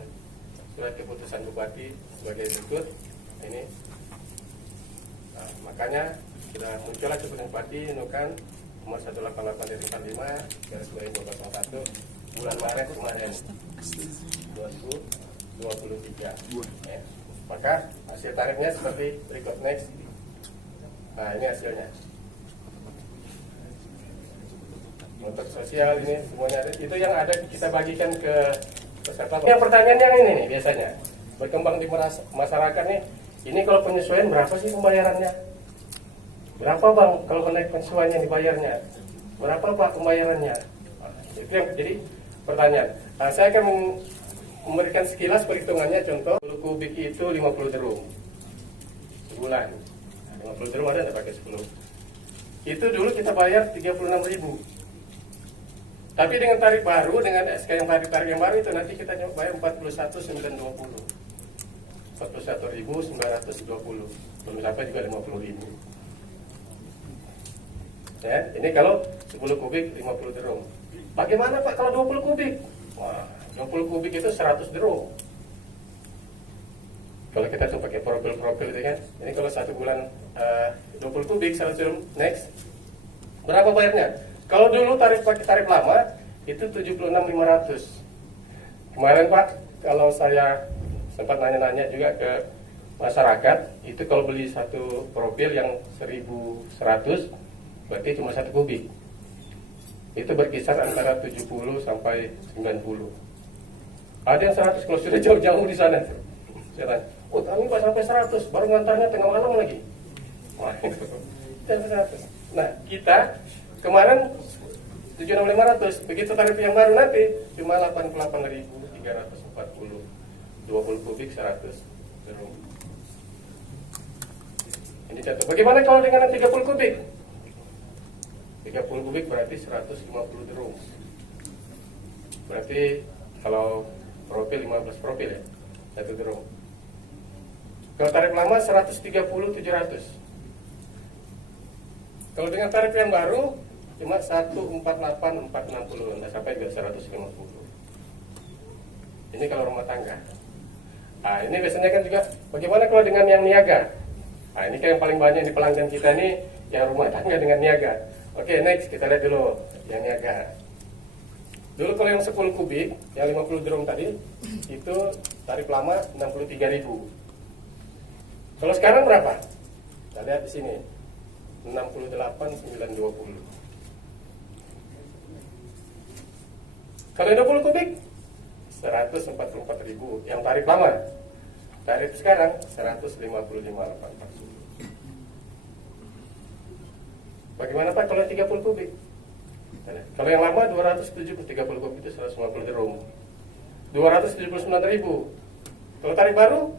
surat keputusan Bupati sebagai berikut. Ini nah, makanya kita muncullah keputusan Bupati Nunukan nomor 188/45/2001 bulan Maret kemarin 2023. Ya. Maka hasil tarifnya seperti berikut. Next. Nah, ini hasilnya. Untuk sosial ini semuanya ada. Itu yang ada kita bagikan ke peserta. Yang pertanyaan yang ini nih biasanya berkembang di masyarakat nih. Ini kalau penyesuaian berapa sih pembayarannya? Berapa Bang kalau menaik penyesuaiannya dibayarnya? Berapa Pak pembayarannya? Nah, itu yang jadi pertanyaan. Nah, saya akan memberikan sekilas perhitungannya. Contoh 10 kubik itu 50 drum sebulan. 50 drum ada pakai 10. Itu dulu kita bayar 36.000. Tapi dengan tarif baru, dengan SK yang tarif yang baru itu nanti kita bayar 41.920. 41.920. Belum sampai juga 50.000. Ya, ini kalau 10 kubik 50 drum. Bagaimana Pak kalau 20 kubik? Wah, 20 kubik itu 100 drum. Kalau kita tuh pakai profil itu kan. Ini kalau 1 bulan 20 kubik 100 drum. Next. Berapa bayarnya? Kalau dulu pakai tarif lama itu 76.500. Kemarin Pak, kalau saya sempat nanya-nanya juga ke masyarakat, itu kalau beli satu profil yang 1.100 berarti cuma 1 kubik. Itu berkisar antara 70 sampai 90. Ada yang 100 kalau sudah jauh-jauh di sana. Saya tanya, oh kami Pak sampai 100, baru ngantarnya tengah malam lagi. Wah, itu 100. Nah, kita kemarin 76.500, begitu tarif yang baru nanti cuma 88.340, 20 kubik 100 drum. Ini contoh. Bagaimana kalau dengan 30 kubik? 30 kubik berarti 150 drum. Berarti kalau profil 15 profil ya, 1 drum. Kalau tarif lama 130 700. Kalau dengan tarif yang baru cuma 148 460, nggak sampai ke 150. Ini kalau rumah tangga. Nah, ini biasanya kan juga bagaimana kalau dengan yang niaga? Nah, ini kan yang paling banyak di pelanggan kita ini yang rumah tangga dengan niaga. Oke, next kita lihat dulu yang niaga. Dulu kalau yang 10 kubik, yang 50 drum tadi, itu tarif lama 63.000. Kalau sekarang berapa? Kita lihat di sini. 68.920. Kalau 20 kubik 144.000 yang tarif lama. Tarif sekarang 155.840. Bagaimana Pak kalau 30 kubik? Kalau yang lama 270, 30 kubik itu 150 drum. 279.000. Kalau tarif baru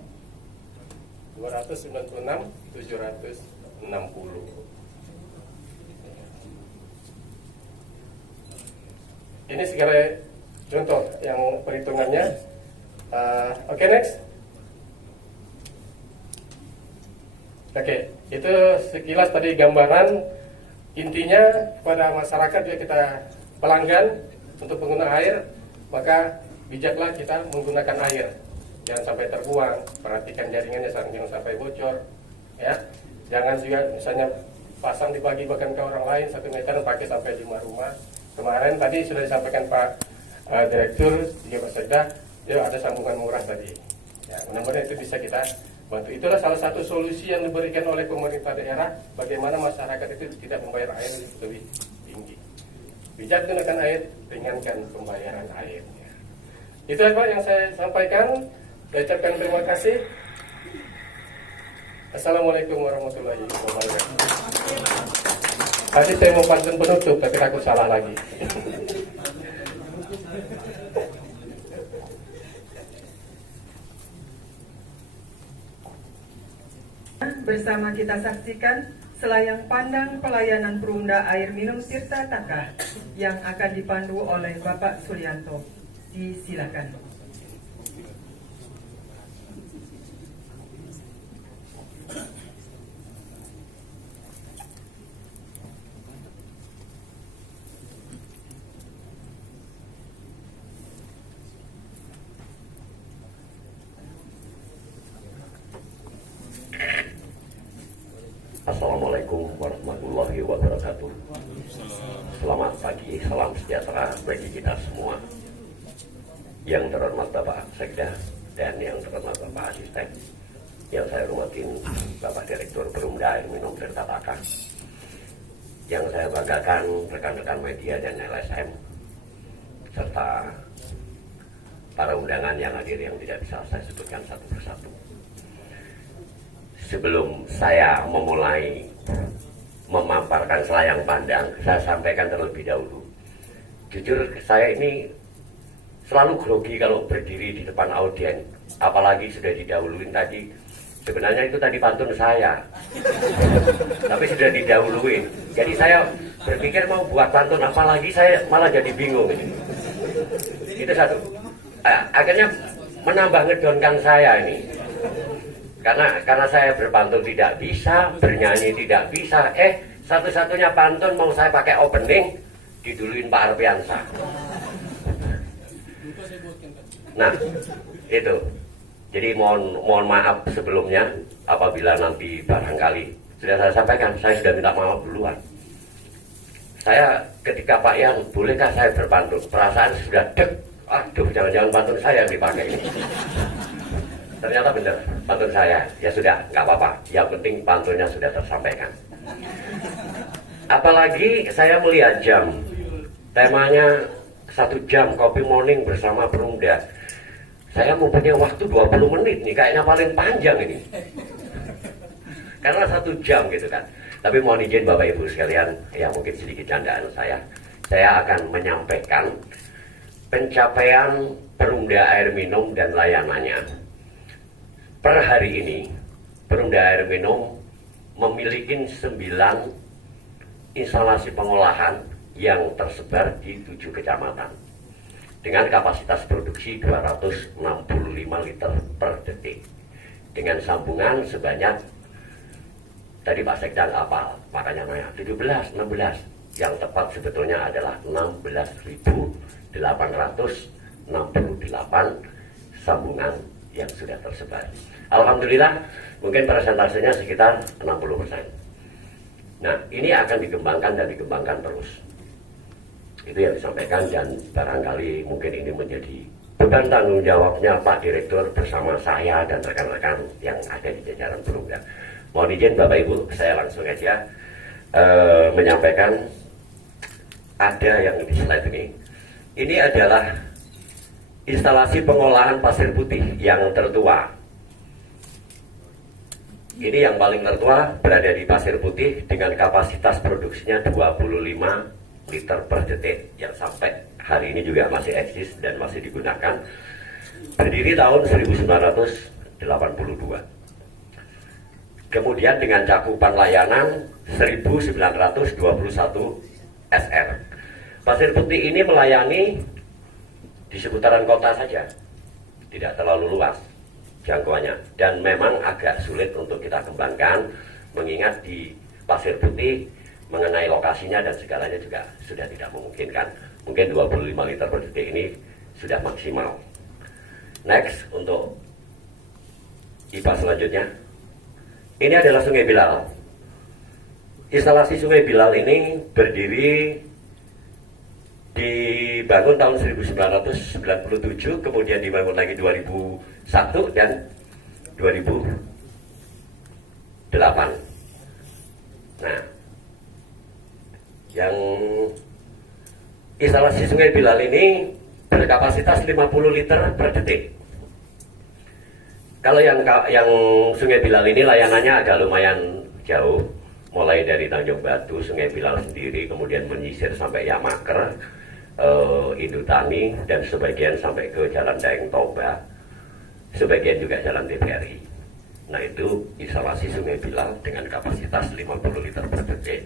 296.760. Ini segala contoh yang perhitungannya. Oke, next. Oke, itu sekilas tadi gambaran. Intinya kepada masyarakat juga kita pelanggan untuk pengguna air, maka bijaklah kita menggunakan air. Jangan sampai terbuang, perhatikan jaringannya jangan sampai bocor, ya. Jangan juga misalnya pasang dibagi bahkan ke orang lain 1 meter pakai sampai 5 rumah. Kemarin tadi sudah disampaikan Pak Direktur juga Pak Sekda, ya ada sambungan murah tadi. Ya, mudah-mudahan itu bisa kita bantu. Itulah salah satu solusi yang diberikan oleh pemerintah daerah, bagaimana masyarakat itu tidak membayar air lebih tinggi. Bijak gunakan air, ringankan pembayaran air. Ya. Itu Pak yang saya sampaikan. Saya ucapkan terima kasih. Assalamualaikum warahmatullahi wabarakatuh. Tadi saya mau pantun penutup, tapi takut salah lagi. Bersama kita saksikan selayang pandang pelayanan Perumda Air Minum Tirta Taka yang akan dipandu oleh Bapak Sulianto. Disilakan. Assalamualaikum warahmatullahi wabarakatuh. Selamat pagi, salam sejahtera bagi kita semua. Yang terhormat Bapak Sekda dan yang terhormat Bapak Asisten, yang saya hormatin Bapak Direktur Perumda Air Minum Tirta Taka, yang saya banggakan rekan-rekan media dan LSM, serta para undangan yang hadir yang tidak bisa saya sebutkan satu persatu. Sebelum saya memulai memamparkan selayang pandang, saya sampaikan terlebih dahulu. Jujur saya ini selalu grogi kalau berdiri di depan audiens, apalagi sudah didahuluin tadi. Sebenarnya itu tadi pantun saya, tapi sudah didahuluin. Jadi saya berpikir mau buat pantun, apalagi saya malah jadi bingung. Itu satu. Akhirnya menambah ngedonkan saya ini. Karena saya berpantun tidak bisa, bernyanyi tidak bisa. Satu-satunya pantun mau saya pakai opening, diduluin Pak Arpiansa. Nah, itu. Jadi mohon maaf sebelumnya apabila nanti barangkali sudah saya sampaikan, saya sudah minta maaf duluan. Saya ketika Pak Yan, bolehkah saya berpantun? Perasaan sudah dek, aduh jangan-jangan pantun saya yang dipakai ini. Ternyata benar, pantun saya. Ya sudah, nggak apa-apa. Yang penting pantunnya sudah tersampaikan. Apalagi saya melihat jam, temanya 1 jam kopi morning bersama Perumda. Saya mempunyai waktu 20 menit nih, kayaknya paling panjang ini. Karena 1 jam gitu kan. Tapi mohon izin Bapak Ibu sekalian, ya mungkin sedikit candaan saya akan menyampaikan pencapaian Perumda Air Minum dan layanannya. Per hari ini, Perumda Air Minum memiliki 9 instalasi pengolahan yang tersebar di 7 kecamatan dengan kapasitas produksi 265 liter per detik dengan sambungan sebanyak, tadi Pak Sekda hafal, makanya nanya 17, 16. Yang tepat sebetulnya adalah 16.868 sambungan yang sudah tersebar. Alhamdulillah, mungkin persentasenya sekitar 60%. Nah, ini akan dikembangkan dan dikembangkan terus. Itu yang disampaikan, dan barangkali mungkin ini menjadi beban tanggung jawabnya Pak Direktur bersama saya dan rekan-rekan yang ada di jajaran Perumda. Mohon izin Bapak Ibu, saya langsung aja menyampaikan ada yang di slide ini. Ini adalah instalasi pengolahan pasir putih yang tertua. Ini yang paling tertua berada di Pasir Putih dengan kapasitas produksinya 25 liter per detik yang sampai hari ini juga masih eksis dan masih digunakan. Berdiri tahun 1982. Kemudian dengan cakupan layanan 1921 SR. Pasir Putih ini melayani di seputaran kota saja, tidak terlalu luas jangkauannya, dan memang agak sulit untuk kita kembangkan mengingat di Pasir Putih mengenai lokasinya dan segalanya juga sudah tidak memungkinkan. Mungkin 25 liter per detik ini sudah maksimal. Next, untuk IPA selanjutnya, ini adalah Sungai Bilal. Instalasi Sungai Bilal ini berdiri, dibangun tahun 1997, kemudian dibangun lagi 2001 dan 2008. Nah, yang instalasi Sungai Bilal ini berkapasitas 50 liter per detik. Kalau yang Sungai Bilal ini layanannya agak lumayan jauh, mulai dari Tanjung Batu, Sungai Bilal sendiri, kemudian menyisir sampai Yamaker, Indutani, dan sebagian sampai ke Jalan Daeng Toba, sebagian juga Jalan TVRI. Nah, itu instalasi Sungai Bilal dengan kapasitas 50 liter per detik.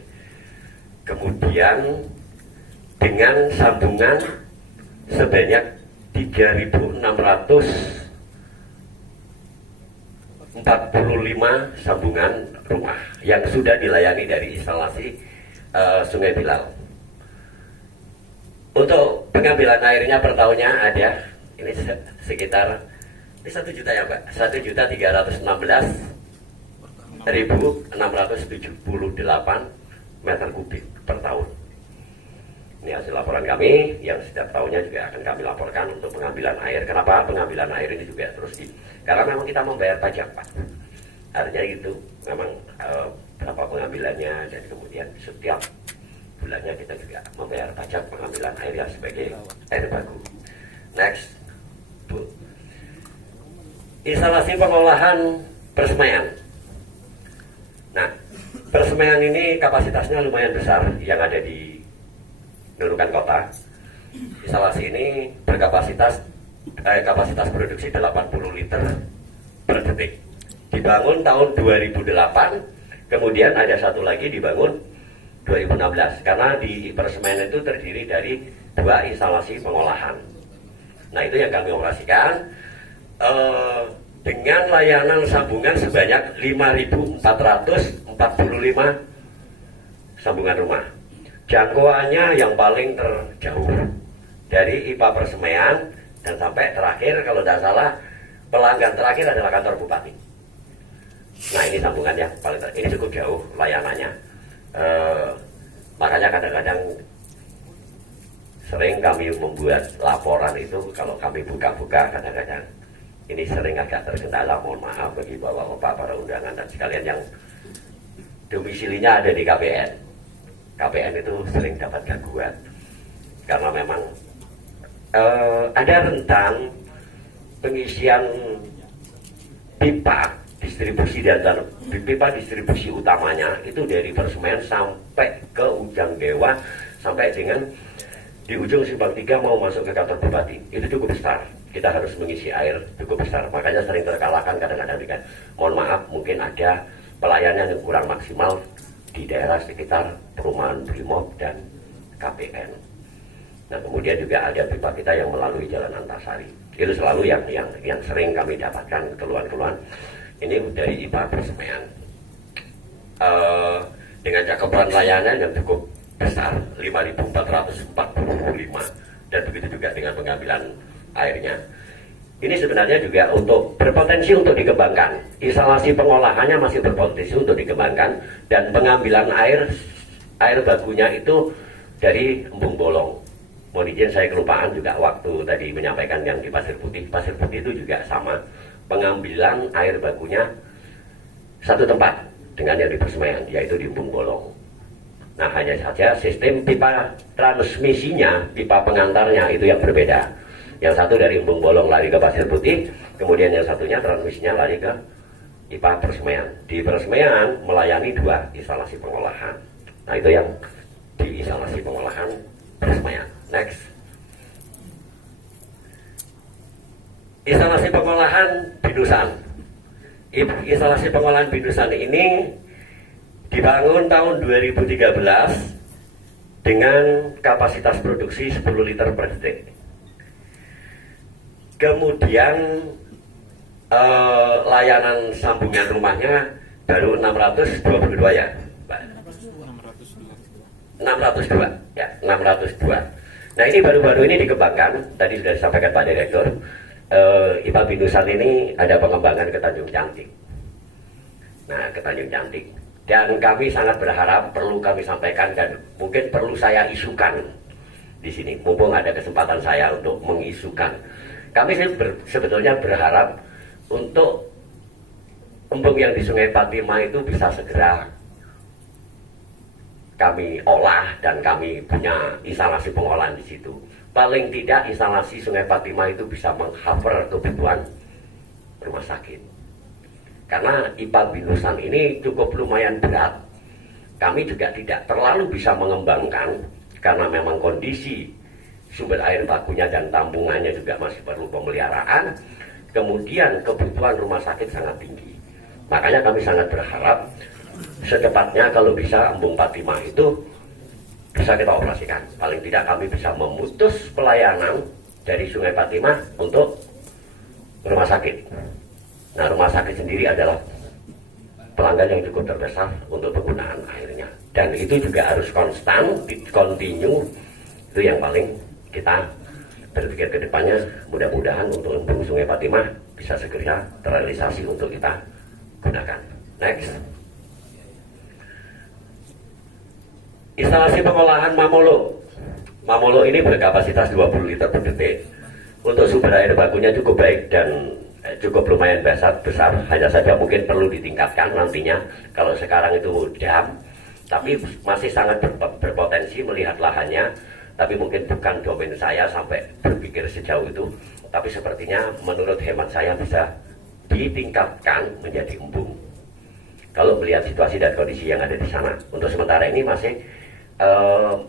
Kemudian dengan sambungan sebanyak 3.645 sambungan rumah yang sudah dilayani dari instalasi Sungai Bilal. Untuk pengambilan airnya per tahunnya ada, ini sekitar, ini 1 juta ya Pak, 1.316.678 meter kubik per tahun. Ini hasil laporan kami yang setiap tahunnya juga akan kami laporkan untuk pengambilan air. Kenapa pengambilan air ini juga terus karena memang kita membayar pajak Pak. Artinya itu memang berapa pengambilannya, dan kemudian setiap bulannya kita juga membayar pajak pengambilan air yang sebagai air baku. Next, Bu. Instalasi pengolahan persemaian. Nah, persemaian ini kapasitasnya lumayan besar yang ada di Nunukan Kota. Instalasi ini berkapasitas kapasitas produksi 80 liter per detik. Dibangun tahun 2008, kemudian ada satu lagi dibangun 2016, karena di persemaian itu terdiri dari 2 instalasi pengolahan. Nah, itu yang kami operasikan dengan layanan sambungan sebanyak 5.445 sambungan rumah. Jangkauannya yang paling terjauh dari IPA Persemaian dan sampai terakhir, kalau tidak salah pelanggan terakhir adalah kantor bupati. Nah, ini sambungannya paling ini cukup jauh layanannya. Makanya kadang-kadang sering kami membuat laporan itu kalau kami buka-buka kadang-kadang ini sering agak terkendala, mohon maaf bagi bapak-bapak para undangan dan sekalian yang domisilinya ada di KPN. KPN itu sering dapat gangguan karena memang ada rentang pengisian pipa distribusi dan pipa distribusi utamanya itu dari Persemen sampai ke Ujang Dewa sampai dengan di ujung Simpang 3 mau masuk ke kantor bupati itu cukup besar. Kita harus mengisi air cukup besar, makanya sering terkalahkan kadang-kadang dengan mohon maaf mungkin ada pelayanan yang kurang maksimal di daerah sekitar perumahan Brimob dan KPN. Nah kemudian juga ada pipa kita yang melalui Jalan Antasari. Itu selalu yang sering kami dapatkan keluhan-keluhan. Ini dari IPA Persemen. Dengan cakupan layanan yang cukup besar 5.445 dan begitu juga dengan pengambilan airnya. Ini sebenarnya juga untuk berpotensi untuk dikembangkan. Instalasi pengolahannya masih berpotensi untuk dikembangkan dan pengambilan air bakunya itu dari Embung Bolong. Mohon izin saya kelupaan juga waktu tadi menyampaikan yang di Pasir Putih. Pasir Putih itu juga sama. Pengambilan air bakunya satu tempat dengan yang di Persemen, yaitu di Embung Bolong. Nah hanya saja sistem pipa transmisinya, pipa pengantarnya itu yang berbeda. Yang satu dari Embung Bolong lari ke Pasir Putih, kemudian yang satunya transmisinya lari ke IPA Persemen. Di Persemen melayani 2 instalasi pengolahan. Nah itu yang di instalasi pengolahan Persemen. Next. Instalasi pengolahan Binusan. Instalasi pengolahan Binusan ini dibangun tahun 2013 dengan kapasitas produksi 10 liter per detik. Kemudian layanan sambungan rumahnya baru 622 ya, Pak? 602 ya, 602. Nah ini baru-baru ini dikembangkan, tadi sudah disampaikan Pak Direktur. IPA Binusan ini ada pengembangan ke Tanjung Cantik. Nah ke Tanjung Cantik. Dan kami sangat berharap, perlu kami sampaikan dan mungkin perlu saya isukan di sini. Mumpung ada kesempatan saya untuk mengisukan. Kami sebetulnya berharap untuk embung yang di Sungai Fatimah itu bisa segera kami olah dan kami punya instalasi pengolahan di situ. Paling tidak instalasi Sungai Fatimah itu bisa mengcover kebutuhan rumah sakit. Karena IPA Binusan ini cukup lumayan berat. Kami juga tidak terlalu bisa mengembangkan karena memang kondisi sumber air bakunya dan tambungannya juga masih perlu pemeliharaan. Kemudian kebutuhan rumah sakit sangat tinggi. Makanya kami sangat berharap secepatnya kalau bisa Embung Fatimah itu bisa kita operasikan. Paling tidak kami bisa memutus pelayanan dari Sungai Fatimah untuk rumah sakit. Nah rumah sakit sendiri adalah pelanggan yang cukup terbesar untuk penggunaan airnya. Dan itu juga harus konstan, continue. Itu yang paling kita berpikir ke depannya. Mudah-mudahan untuk Embung Sungai Fatimah bisa segera terrealisasi untuk kita gunakan. Next. Instalasi pengolahan Mamolo. Mamolo ini berkapasitas 20 liter per detik. Untuk sumber air bakunya cukup baik dan cukup lumayan besar. Hanya saja mungkin perlu ditingkatkan nantinya. Kalau sekarang itu dam, tapi masih sangat berpotensi melihat lahannya. Tapi mungkin bukan domain saya sampai berpikir sejauh itu. Tapi sepertinya menurut hemat saya bisa ditingkatkan menjadi embung. Kalau melihat situasi dan kondisi yang ada di sana. Untuk sementara ini masih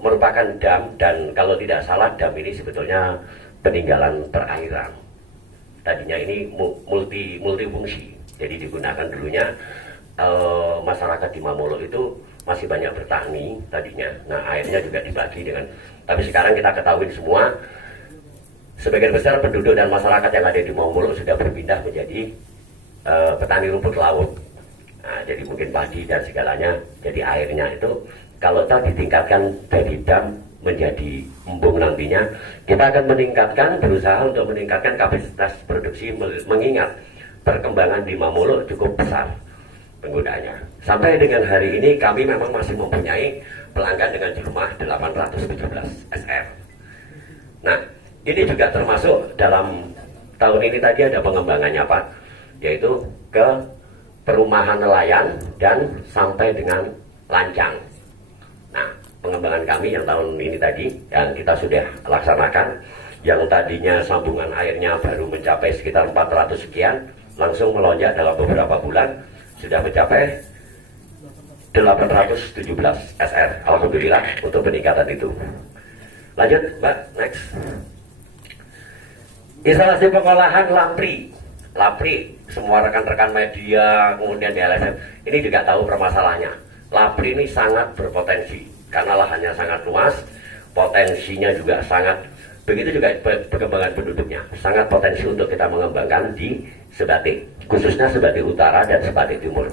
merupakan dam, dan kalau tidak salah dam ini sebetulnya peninggalan perairan. Tadinya ini multifungsi, jadi digunakan dulunya masyarakat di Mamolo itu masih banyak bertani tadinya. Nah airnya juga dibagi dengan, tapi sekarang kita ketahui semua sebagian besar penduduk dan masyarakat yang ada di Mamolo sudah berpindah menjadi petani rumput laut. Nah, jadi mungkin padi dan segalanya, jadi airnya itu kalau tak ditingkatkan dari dam menjadi embung nantinya, kita akan meningkatkan, berusaha untuk meningkatkan kapasitas produksi, mengingat perkembangan di Mamolo cukup besar penggunaannya. Sampai dengan hari ini kami memang masih mempunyai pelanggan dengan jumlah 817 SR. Nah, ini juga termasuk dalam tahun ini tadi ada pengembangannya Pak, yaitu ke perumahan nelayan dan sampai dengan Lancang. Nah, pengembangan kami yang tahun ini tadi yang kita sudah laksanakan, yang tadinya sambungan airnya baru mencapai sekitar 400 sekian, langsung melonjak dalam beberapa bulan sudah mencapai 817 SR. Alhamdulillah untuk peningkatan itu. Lanjut Mbak, next. Instalasi pengolahan Lapri. Lapri, semua rekan-rekan media, kemudian di LSM, ini juga tahu permasalahannya. Lapri ini sangat berpotensi, karena lahannya sangat luas, potensinya juga sangat, begitu juga perkembangan penduduknya, sangat potensi untuk kita mengembangkan di Sebatik, khususnya Sebatik Utara dan Sebatik Timur.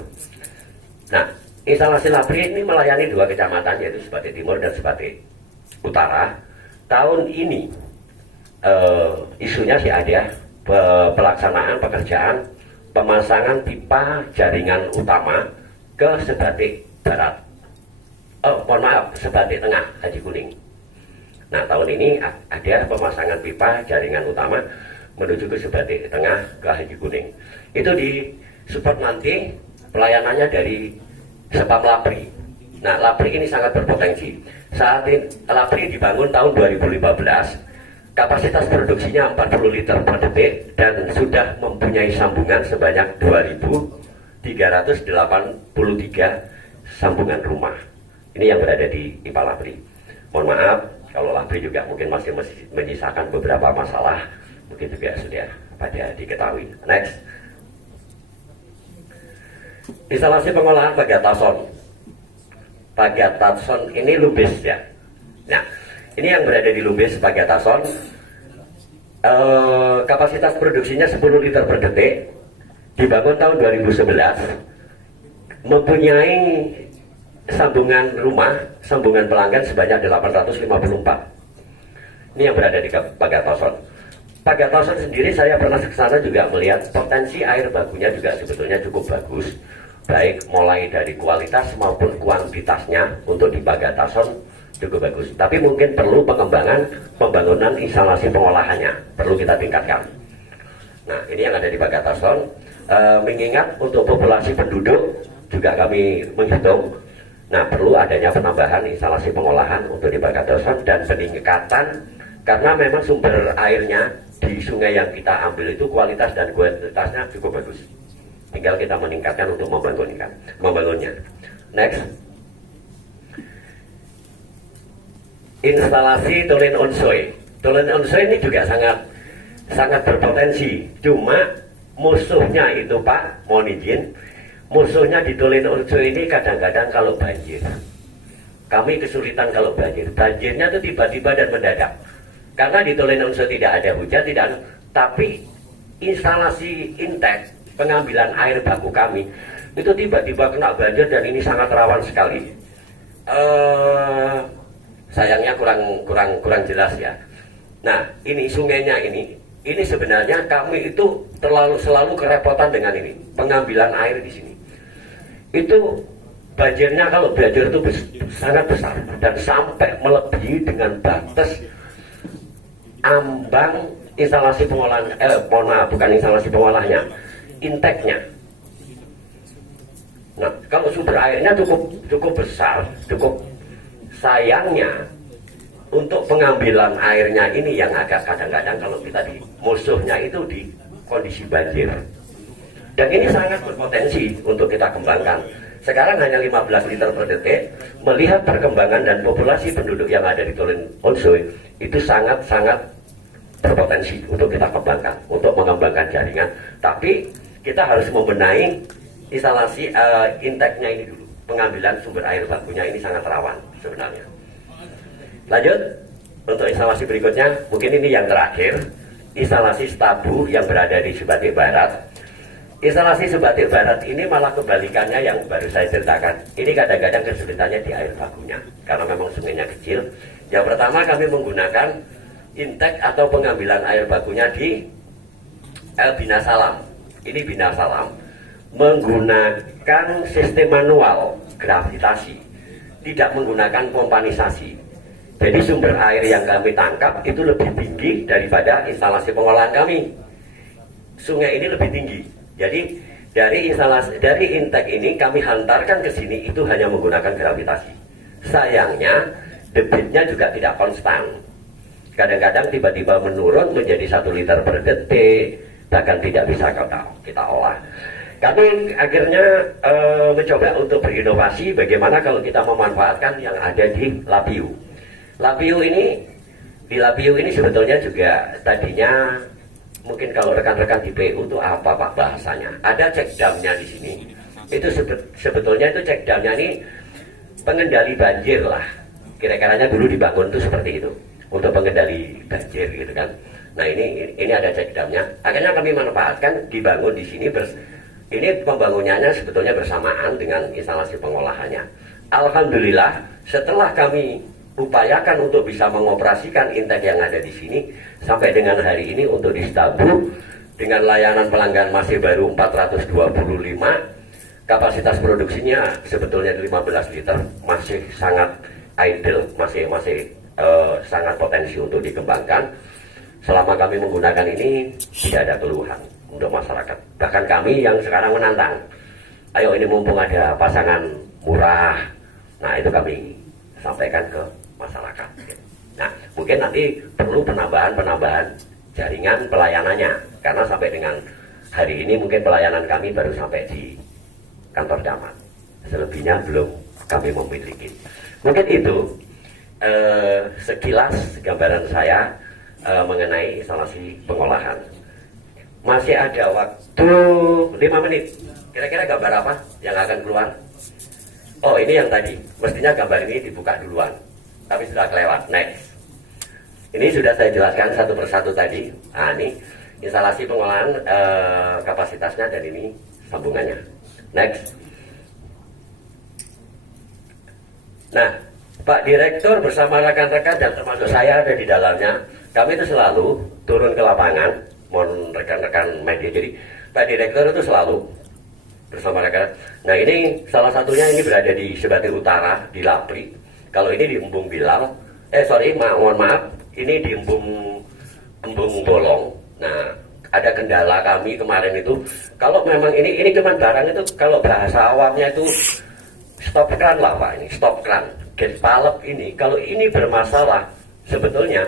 Nah, instalasi Lapri ini melayani 2 kecamatan, yaitu Sebatik Timur dan Sebatik Utara. Tahun ini isunya sih ada pelaksanaan pekerjaan pemasangan pipa jaringan utama ke Sebatik Barat. Sebatik Tengah, Haji Kuning. Nah, tahun ini ada pemasangan pipa jaringan utama menuju ke Sebatik Tengah ke Haji Kuning. Itu di support nanti pelayanannya dari Sepam Lapri. Nah, Lapri ini sangat berpotensi. Saat ini Lapri dibangun tahun 2015, kapasitas produksinya 40 liter per detik dan sudah mempunyai sambungan sebanyak 2.383 sambungan rumah. Ini yang berada di IPA Lapri. Mohon maaf kalau Lapri juga mungkin masih menyisakan beberapa masalah, mungkin juga sudah pada diketahui. Next. Instalasi pengolahan Pagatason. Pagatason ini Lumbes ya. Nah, ini yang berada di Lumbes Pagatason, kapasitas produksinya 10 liter per detik, dibangun tahun 2011, mempunyai sambungan rumah, sambungan pelanggan sebanyak 854. Ini yang berada di Pagatason. Pagatason sendiri saya pernah ke sana juga melihat potensi air bakunya juga sebetulnya cukup bagus, baik mulai dari kualitas maupun kuantitasnya untuk di Pagatason cukup bagus. Tapi mungkin perlu pengembangan pembangunan instalasi pengolahannya, perlu kita tingkatkan. Nah, ini yang ada di Pagatason. Mengingat untuk populasi penduduk juga kami menghitung. Nah, perlu adanya penambahan instalasi pengolahan untuk di Pagatason dan peningkatan, karena memang sumber airnya di sungai yang kita ambil itu kualitas dan kuantitasnya cukup bagus. Tinggal kita meningkatkan untuk membangunnya. Next. Instalasi Tulen Onsoy. Tulen Onsoy ini juga sangat berpotensi. Cuma musuhnya itu Pak, mohon izin, musuhnya di Tulen Onsoy ini kadang-kadang kalau banjir. Kami kesulitan kalau banjir. Banjirnya itu tiba-tiba dan mendadak. Karena di Tulen Onsoy tidak ada hujan, tapi instalasi intek pengambilan air baku kami itu tiba-tiba kena banjir dan ini sangat rawan sekali. Sayangnya kurang jelas ya. Nah, ini sungainya ini sebenarnya kami itu selalu kerepotan dengan ini pengambilan air di sini. Itu banjirnya kalau banjir itu sangat besar dan sampai melebihi dengan batas ambang instalasi pengolahan, bukan instalasi pengolahnya, inteknya. Nah, kalau sumber airnya cukup besar, cukup, sayangnya untuk pengambilan airnya ini yang agak kadang-kadang kalau kita di musuhnya itu di kondisi banjir. Dan ini sangat berpotensi untuk kita kembangkan. Sekarang hanya 15 liter per detik. Melihat perkembangan dan populasi penduduk yang ada di Tulen Onsoy itu sangat-sangat berpotensi untuk kita kembangkan, untuk mengembangkan jaringan. Tapi kita harus membenahi instalasi inteknya ini dulu. Pengambilan sumber air bakunya ini sangat rawan sebenarnya. Lanjut untuk instalasi berikutnya, mungkin ini yang terakhir, instalasi Stabu yang berada di Sebatik Barat. Instalasi Sebatik Barat ini malah kebalikannya yang baru saya ceritakan. Ini kadang-kadang kesulitannya di air bakunya karena memang sungainya kecil. Yang pertama kami menggunakan intek atau pengambilan air bakunya di Bina Salam. Ini Bina Salam menggunakan sistem manual gravitasi, tidak menggunakan pompanisasi. Jadi sumber air yang kami tangkap itu lebih tinggi daripada instalasi pengolahan kami. Sungai ini lebih tinggi. Jadi dari intake ini kami hantarkan ke sini itu hanya menggunakan gravitasi. Sayangnya debitnya juga tidak konstan. Kadang-kadang tiba-tiba menurun menjadi 1 liter per detik, bahkan tidak bisa kita olah. Kami akhirnya mencoba untuk berinovasi bagaimana kalau kita memanfaatkan yang ada di Lapiu. Di Lapiu ini sebetulnya juga tadinya mungkin kalau rekan-rekan di PU itu apa Pak bahasanya? Ada cek damnya di sini. Itu sebetulnya itu cek damnya ini pengendali banjir lah. Kira-kiranya dulu dibangun itu seperti itu untuk pengendali banjir gitu kan. Nah ini ada cek damnya. Akhirnya kami manfaatkan dibangun di sini. Ini pembangunannya sebetulnya bersamaan dengan instalasi pengolahannya. Alhamdulillah setelah kami upayakan untuk bisa mengoperasikan intake yang ada di sini sampai dengan hari ini untuk di Stambu dengan layanan pelanggan masih baru 425, kapasitas produksinya sebetulnya 15 liter, masih sangat idle, masih sangat potensi untuk dikembangkan. Selama kami menggunakan ini tidak ada keluhan untuk masyarakat. Bahkan kami yang sekarang menantang, ayo ini mumpung ada pasangan murah, nah itu kami sampaikan ke masyarakat. Nah mungkin nanti perlu penambahan jaringan pelayanannya, karena sampai dengan hari ini mungkin pelayanan kami baru sampai di kantor camat, selebihnya belum kami memiliki. Mungkin itu sekilas gambaran saya mengenai instalasi pengolahan. Masih ada waktu 5 menit. Kira-kira gambar apa yang akan keluar? Oh ini yang tadi. Mestinya gambar ini dibuka duluan, tapi sudah kelewat. Next. Ini sudah saya jelaskan satu persatu tadi. Nah ini instalasi pengolahan kapasitasnya dan ini sambungannya. Next. Nah Pak Direktur bersama rekan-rekan dan termasuk saya ada di dalamnya. Kami itu selalu turun ke lapangan, mohon rekan-rekan media. Jadi Pak Direktur itu selalu bersama rekan. Nah ini salah satunya ini berada di Sebatik Utara di Lapri. Kalau ini di Embung Bilal, mohon maaf, ini di Embung Bolong. Nah ada kendala kami kemarin itu. Kalau memang ini cuma barang itu, kalau bahasa awamnya itu stop kran lah Pak, ini stop kran. Get palep ini, kalau ini bermasalah sebetulnya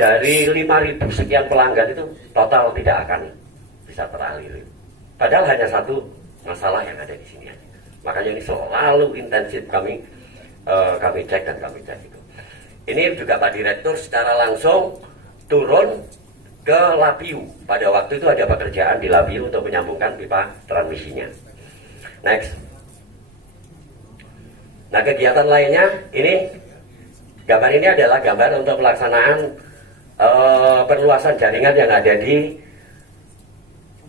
dari 5.000 sekian pelanggan itu total tidak akan bisa teraliri. Padahal hanya satu masalah yang ada di sini aja. Makanya ini selalu intensif kami cek dan kami cek itu. Ini juga Pak Direktur secara langsung turun ke Lapiu. Pada waktu itu ada pekerjaan di Lapiu untuk menyambungkan pipa transmisinya. Next. Nah kegiatan lainnya ini gambar ini adalah gambar untuk pelaksanaan perluasan jaringan yang ada di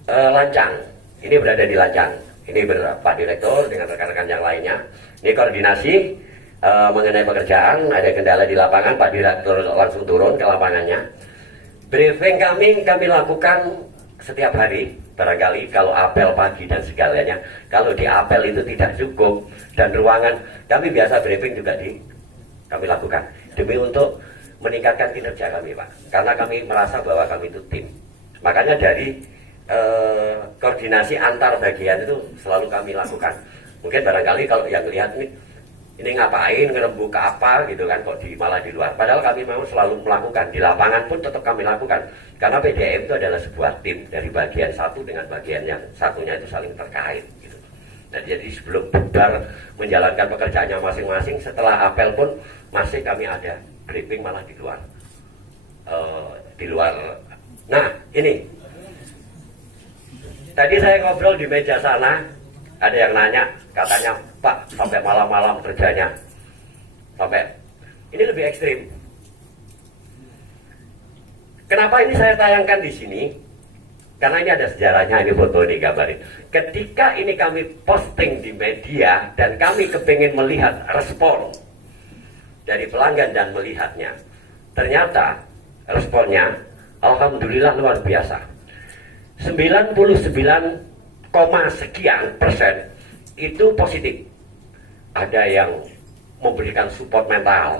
Lancang. Ini berada di Lancang. Ini Pak Direktur dengan rekan-rekan yang lainnya. Ini koordinasi mengenai pekerjaan. Ada kendala di lapangan, Pak Direktur langsung turun ke lapangannya. Briefing kami lakukan setiap hari. Barangkali kalau apel pagi dan segalanya, kalau di apel itu tidak cukup dan ruangan, kami biasa briefing juga kami lakukan demi untuk meningkatkan kinerja kami Pak, karena kami merasa bahwa kami itu tim. Makanya dari koordinasi antar bagian itu selalu kami lakukan. Mungkin barangkali kalau yang lihat ini ngapain, ngerembuk apa gitu kan, kok malah di luar. Padahal kami memang selalu melakukan, di lapangan pun tetap kami lakukan. Karena PDAM itu adalah sebuah tim, dari bagian satu dengan bagian yang satunya itu saling terkait gitu. Nah, jadi sebelum bubar menjalankan pekerjaannya masing-masing, setelah apel pun masih kami ada briefing malah di luar. Nah ini tadi saya ngobrol di meja sana, ada yang nanya, katanya Pak sampai malam-malam kerjanya, sampai ini lebih ekstrim. Kenapa ini saya tayangkan di sini? Karena ini ada sejarahnya, ini foto, ini gambar ini. Ketika ini kami posting di media dan kami kepingin melihat respon dari pelanggan dan melihatnya, ternyata responnya alhamdulillah luar biasa. 99, sekian persen itu positif. Ada yang memberikan support mental,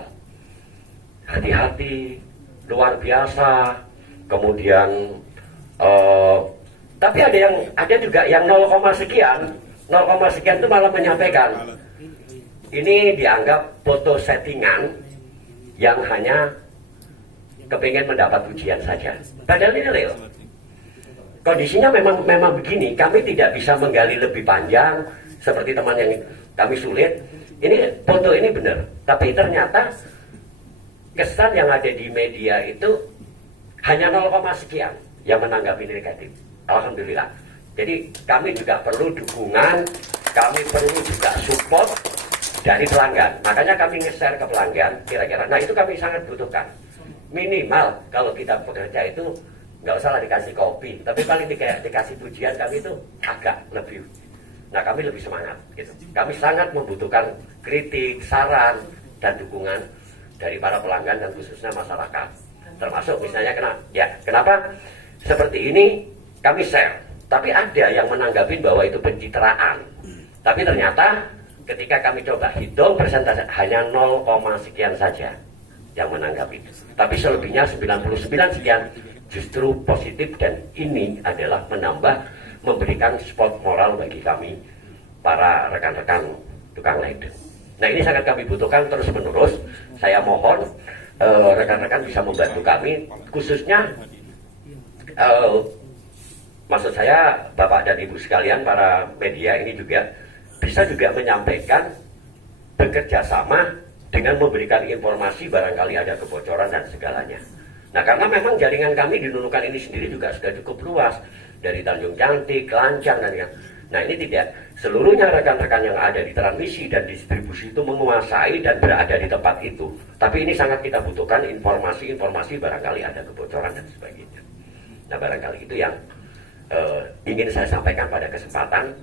hati-hati, luar biasa. Kemudian tapi ada juga yang 0, sekian 0, sekian itu malah menyampaikan ini dianggap foto settingan yang hanya kepingin mendapat ujian saja. Padahal ini real. Kondisinya memang begini. Kami tidak bisa menggali lebih panjang seperti teman yang kami sulit. Ini foto ini benar, tapi ternyata kesan yang ada di media itu hanya 0, sekian yang menanggapi negatif. Alhamdulillah. Jadi kami juga perlu dukungan, kami perlu juga support dari pelanggan. Makanya kami nge-share ke pelanggan kira-kira. Nah itu kami sangat butuhkan. Minimal kalau kita bekerja itu nggak usah lah dikasih kopi, tapi paling dikasih pujian kami itu agak lebih. Nah kami lebih semangat gitu. Kami sangat membutuhkan kritik, saran, dan dukungan dari para pelanggan dan khususnya masyarakat. Termasuk misalnya kenapa seperti ini kami share, tapi ada yang menanggapi bahwa itu pencitraan. Tapi ternyata ketika kami coba hitung persentase hanya 0, sekian saja yang menanggapi. Tapi selebihnya 99 sekian justru positif, dan ini adalah memberikan support moral bagi kami para rekan-rekan tukang ledeng. Nah ini sangat kami butuhkan terus menerus. Saya mohon rekan-rekan bisa membantu kami, khususnya maksud saya Bapak dan Ibu sekalian para media ini juga bisa juga menyampaikan bekerja sama dengan memberikan informasi barangkali ada kebocoran dan segalanya. Nah karena memang jaringan kami di Nunukan ini sendiri juga sudah cukup luas, dari Tanjung Cantik, Lancang, dan nah ini tidak seluruhnya rekan-rekan yang ada di transmisi dan distribusi itu menguasai dan berada di tempat itu. Tapi ini sangat kita butuhkan informasi barangkali ada kebocoran dan sebagainya. Nah barangkali itu yang ingin saya sampaikan pada kesempatan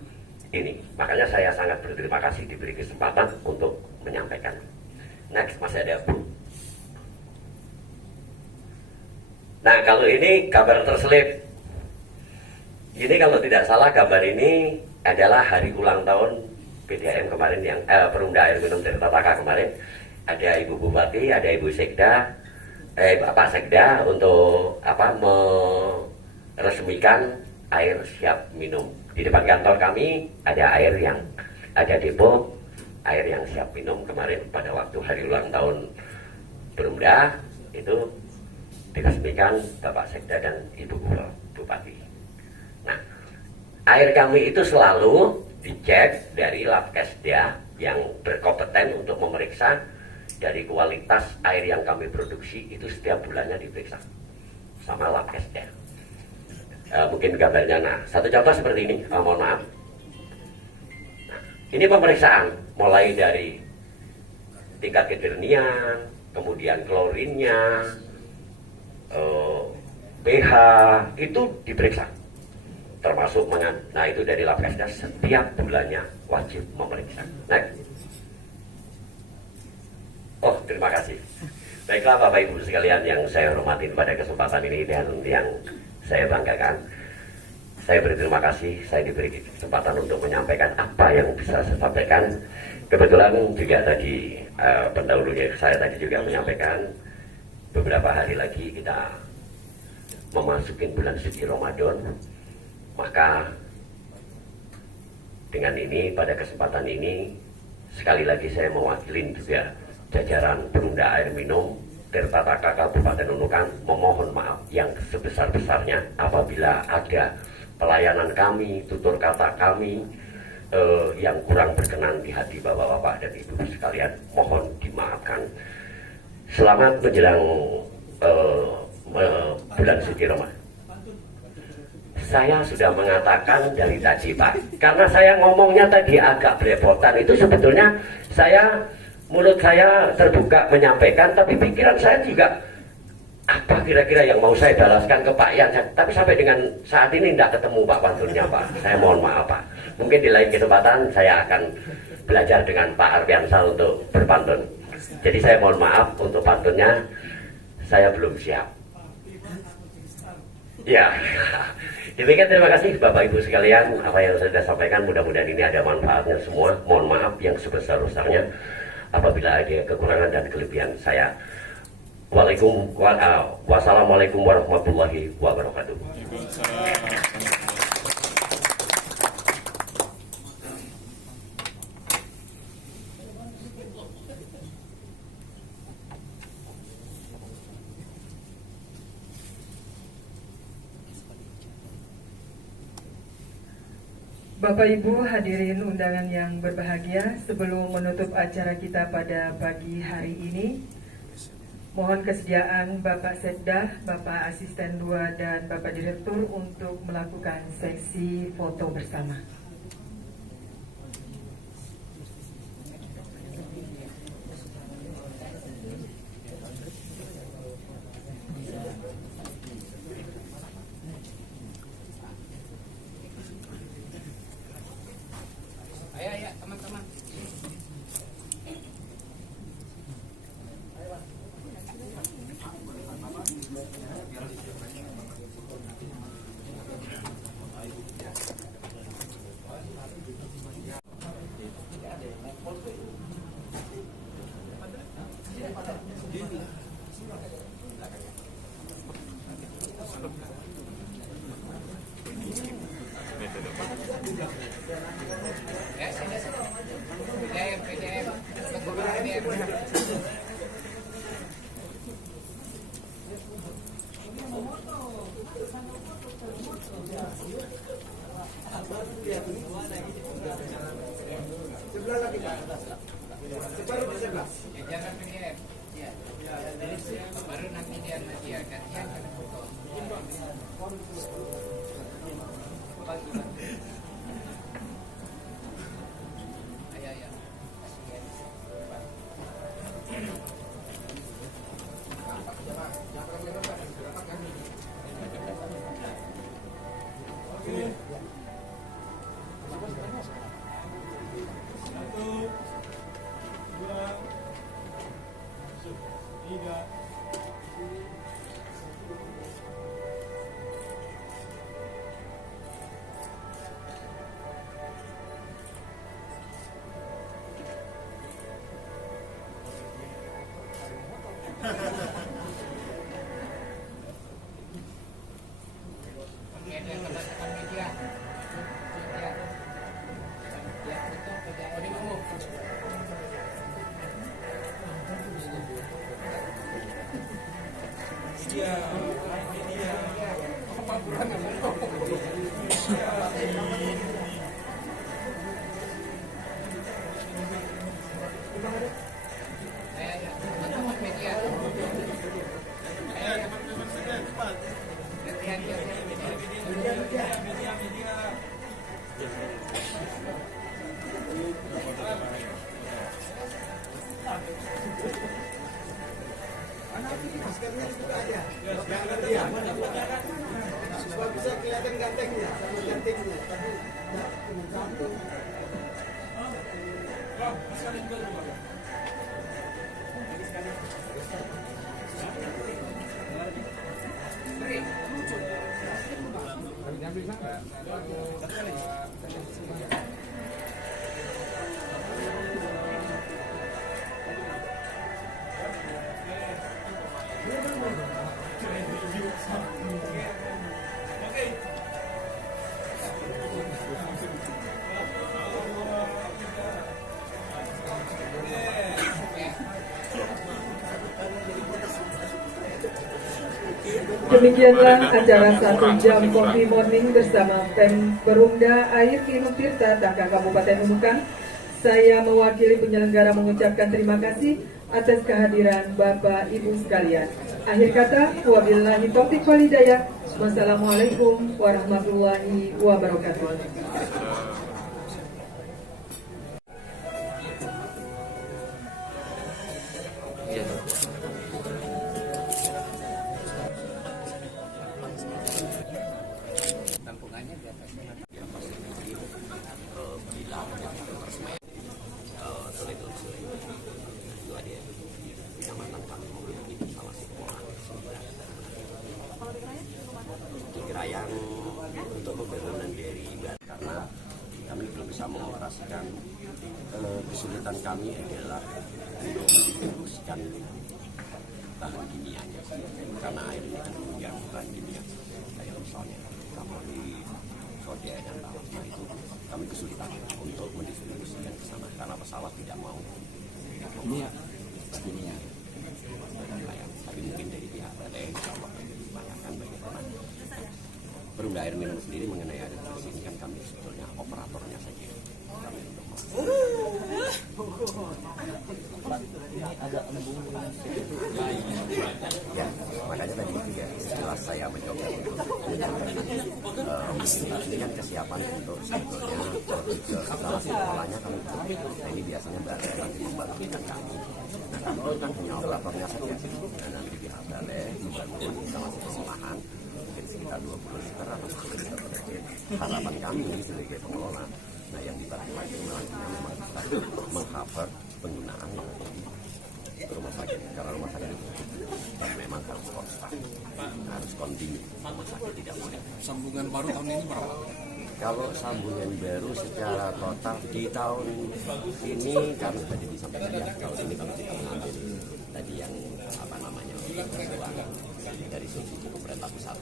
ini. Makanya saya sangat berterima kasih diberi kesempatan untuk menyampaikan. Next, masih ada Bu. Nah kalau ini gambar terselip. Ini kalau tidak salah gambar ini adalah hari ulang tahun PDAM kemarin yang Perumda Air Minum Tirta Taka kemarin. Ada Ibu Bupati, ada Ibu Sekda, Pak Sekda untuk meresmikan air siap minum. Di depan kantor kami ada air yang ada depo air yang siap minum kemarin pada waktu hari ulang tahun Perumda itu diresmikan Bapak Sekda dan Ibu Bupati. Nah, air kami itu selalu dicek dari Labkesda yang berkompeten untuk memeriksa dari kualitas air yang kami produksi itu setiap bulannya diperiksa sama Labkesda. Mungkin gambarnya, nah satu contoh seperti ini, mohon maaf. Nah, ini pemeriksaan mulai dari tingkat kejernihan, kemudian klorinnya, pH itu diperiksa. Termasuk nah itu dari Labkesda setiap bulannya wajib memeriksa. Next. Oh terima kasih. Baiklah Bapak Ibu sekalian yang saya hormati pada kesempatan ini dan yang saya banggakan. Saya berterima kasih saya diberi kesempatan untuk menyampaikan apa yang bisa saya sampaikan. Kebetulan juga tadi pendahulunya saya tadi juga menyampaikan beberapa hari lagi kita memasuki bulan suci Ramadan. Maka dengan ini pada kesempatan ini sekali lagi saya mewakili juga jajaran Perumda Air Minum Tirta Taka Kabupaten Nunukan memohon maaf yang sebesar-besarnya apabila ada pelayanan kami, tutur kata kami yang kurang berkenan di hati Bapak-bapak dan Ibu sekalian, mohon dimaafkan. Selamat menjelang bulan suci Ramadan. Saya sudah mengatakan dari tadi Pak, karena saya ngomongnya tadi agak belepotan, itu sebetulnya mulut saya terbuka menyampaikan, tapi pikiran saya juga apa kira-kira yang mau saya balaskan ke Pak Yan. Tapi sampai dengan saat ini tidak ketemu Pak pantunnya Pak. Saya mohon maaf Pak. Mungkin di lain kesempatan saya akan belajar dengan Pak Arfiansal untuk berpantun. Jadi saya mohon maaf untuk pantunnya, saya belum siap. Ya, demikian terima kasih Bapak Ibu sekalian. Apa yang saya sudah sampaikan mudah-mudahan ini ada manfaatnya semua. Mohon maaf yang sebesar-besarnya apabila ada kekurangan dan kelebihan saya Wassalamualaikum warahmatullahi wabarakatuh. Bapak Ibu hadirin undangan yang berbahagia, sebelum menutup acara kita pada pagi hari ini, mohon kesediaan Bapak Sekda, Bapak Asisten 2 dan Bapak Direktur untuk melakukan sesi foto bersama. Ayo teman-teman. Baru nanti dia gantian ke foto. Bisa kelihatan gantengnya sama gantengnya. Demikianlah acara 1 jam Coffee Morning bersama Pem Perumda Air Minum Tirta Tangka Kabupaten Nunukan. Saya mewakili penyelenggara mengucapkan terima kasih atas kehadiran Bapak Ibu sekalian. Akhir kata, wabillahi taufiq wal hidayah. Wassalamualaikum warahmatullahi wabarakatuh. Kirayang untuk pembangunan dari karena kami belum bisa mengoperasikan. Kesulitan kami adalah untuk mendistribusikan bahan kimianya, karena air ini kan punya bahan kimia. Kayak misalnya kamoli, soda dan plasma itu kami kesulitan untuk mendistribusikan ke sana karena pesawat tidak mau. Ini ya, ini ya. Tapi mungkin dari pihak PT insya Allah ditanyakan bagaimana Perumda Air Minum sendiri mengenai air bersih ini kan kami sebetulnya operatornya saja. Kami untuk ya, makanya tadi juga jelas saya mencoba untuk ini kan kesiapan untuk sebetulnya ke instalasi polanya kami. Nah, ini biasanya balai nanti membantukan kami. Nah, kami itu kan hanya operatornya saja. Dan nanti di pihak balai membangun instalasi pengolahan mungkin sekitar 20 liter atau 10 liter per detik. Harapan kami sebagai pengelola, nah yang dibantu lagi nantinya memang bisa mengcover penggunaan yang ada di rumah sakit, karena rumah sakit itu memang harus konstan, harus kontinu, rumah sakit tidak boleh. Sambungan baru tahun ini berapa? Kalau sambungan baru secara total di tahun ini kami tadi disampaikan ya, tahun ini kalau kita mengambil tadi yang apa namanya dari subsidi pemerintah pusat,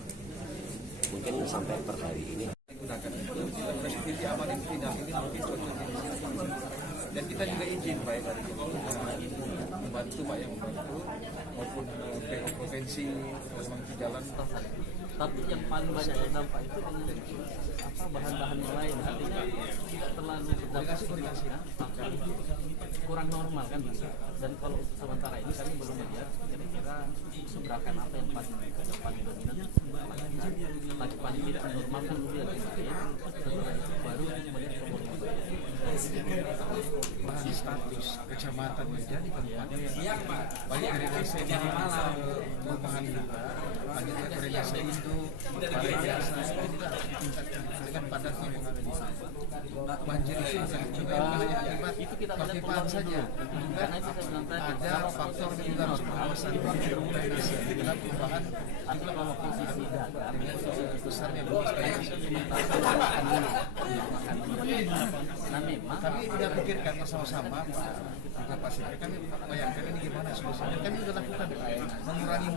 mungkin sampai per hari ini dan kita juga izin Pak dari membantu Pak yang membantu maupun PO provinsi dalam jalan. Tapi yang paling banyak terdampak itu dengan bahan-bahan yang lain, artinya tidak terlalu berdampak, tapi kurang normal kan bisa. Dan kalau sementara ini kami belum melihat kira-kira seberapa apa yang paling dominan. Lagi paling tidak normal kan dulu yang setelah itu baru melihat kemudian Bahan status kecamatan menjadi kabupaten banyak dari desa yang di Malang perubahan juga banyak dari desa itu pada biasa tidak dengan padatnya yang ada di sana. Banjir itu juga hanya akibat itu kita kelipaan saja. karena itu saya bilang tadi Ada faktor juga harus pengawasan mulai nasi dengan perubahan atau kalau posisi dagang dengan besarnya bonus nah memang kami tidak pikirkan bersama-sama Pak Pak Sikri, kami bayangkan ini gimana solusinya. Kami sudah lakukan mengurangi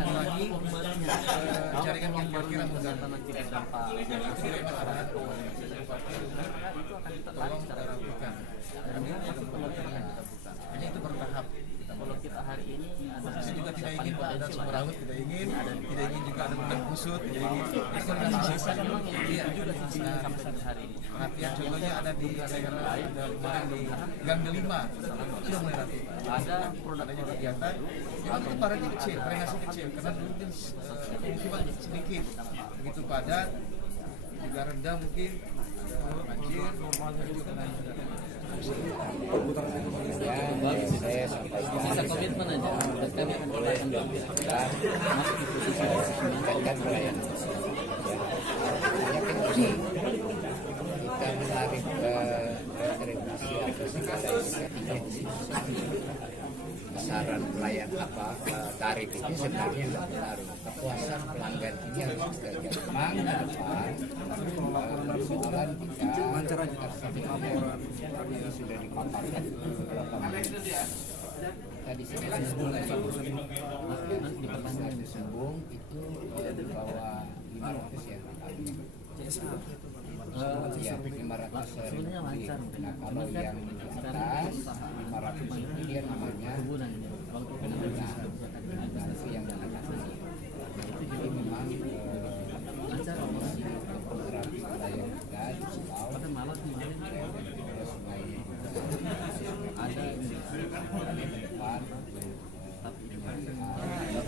jaringan yang kira-kira menggantang nanti berdampak itu tidak ada arahan itu akan kita tolong tarik kita lakukan. Kami juga melakukan hanya itu bertahap. kalau kita hari ini Saya juga tidak ingin ada sumber laut, tidak ingin juga ada benang kusut, tidak ingin koordinasi saja. Iya juga sampai hari ini. perhatian contohnya ada di daerah di Gang Delima sudah mulai rapi. Ada produk Adanya kegiatan, memang itu barangnya kecil, drainase kecil, karena dulu mungkin pemukiman sedikit, begitu padat, juga rendah mungkin banjir, normalnya juga saya sampaikan bisa komitmen aja dan kami akan melakukan meningkatkan pelayanan. Kita menarik retribusi atau segala besaran pelayan tarif ini sebenarnya tidak berpengaruh. Kepuasan pelanggan ini harus kita gampang ke depan. Persoalan kita laporan kami sudah dipaparkan beberapa tadi sebenarnya di pertanyaan disembung itu di bawah 500 ya. Ya, 500 ribu. Nah, kalau yang di atas 500 itu dia namanya nanti yang mengatasi. Jadi memang promosi terapi pelayan kita di Pulau Sungai ada di depan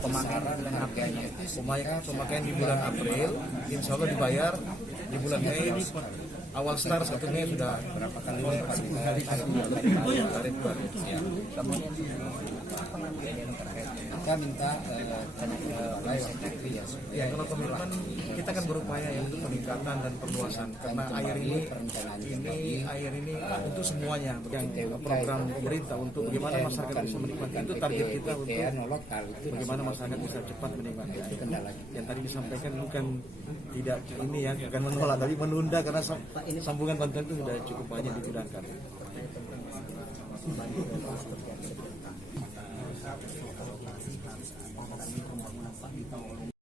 pemakaian dan harganya pemakaian di bulan April insya Allah dibayar di bulan Mei ini awal start 1 Mei sudah berapa kali tarif baru. Kita minta ya kalau komitmen kita kan berupaya ya untuk peningkatan dan perluasan karena air ini untuk semuanya yang program pemerintah untuk bagaimana masyarakat bisa menikmati itu target kita untuk bagaimana masyarakat bisa cepat menikmati yang tadi disampaikan bukan tidak ini ya bukan menolak tapi menunda karena sambungan bantuan itu sudah cukup banyak digunakan.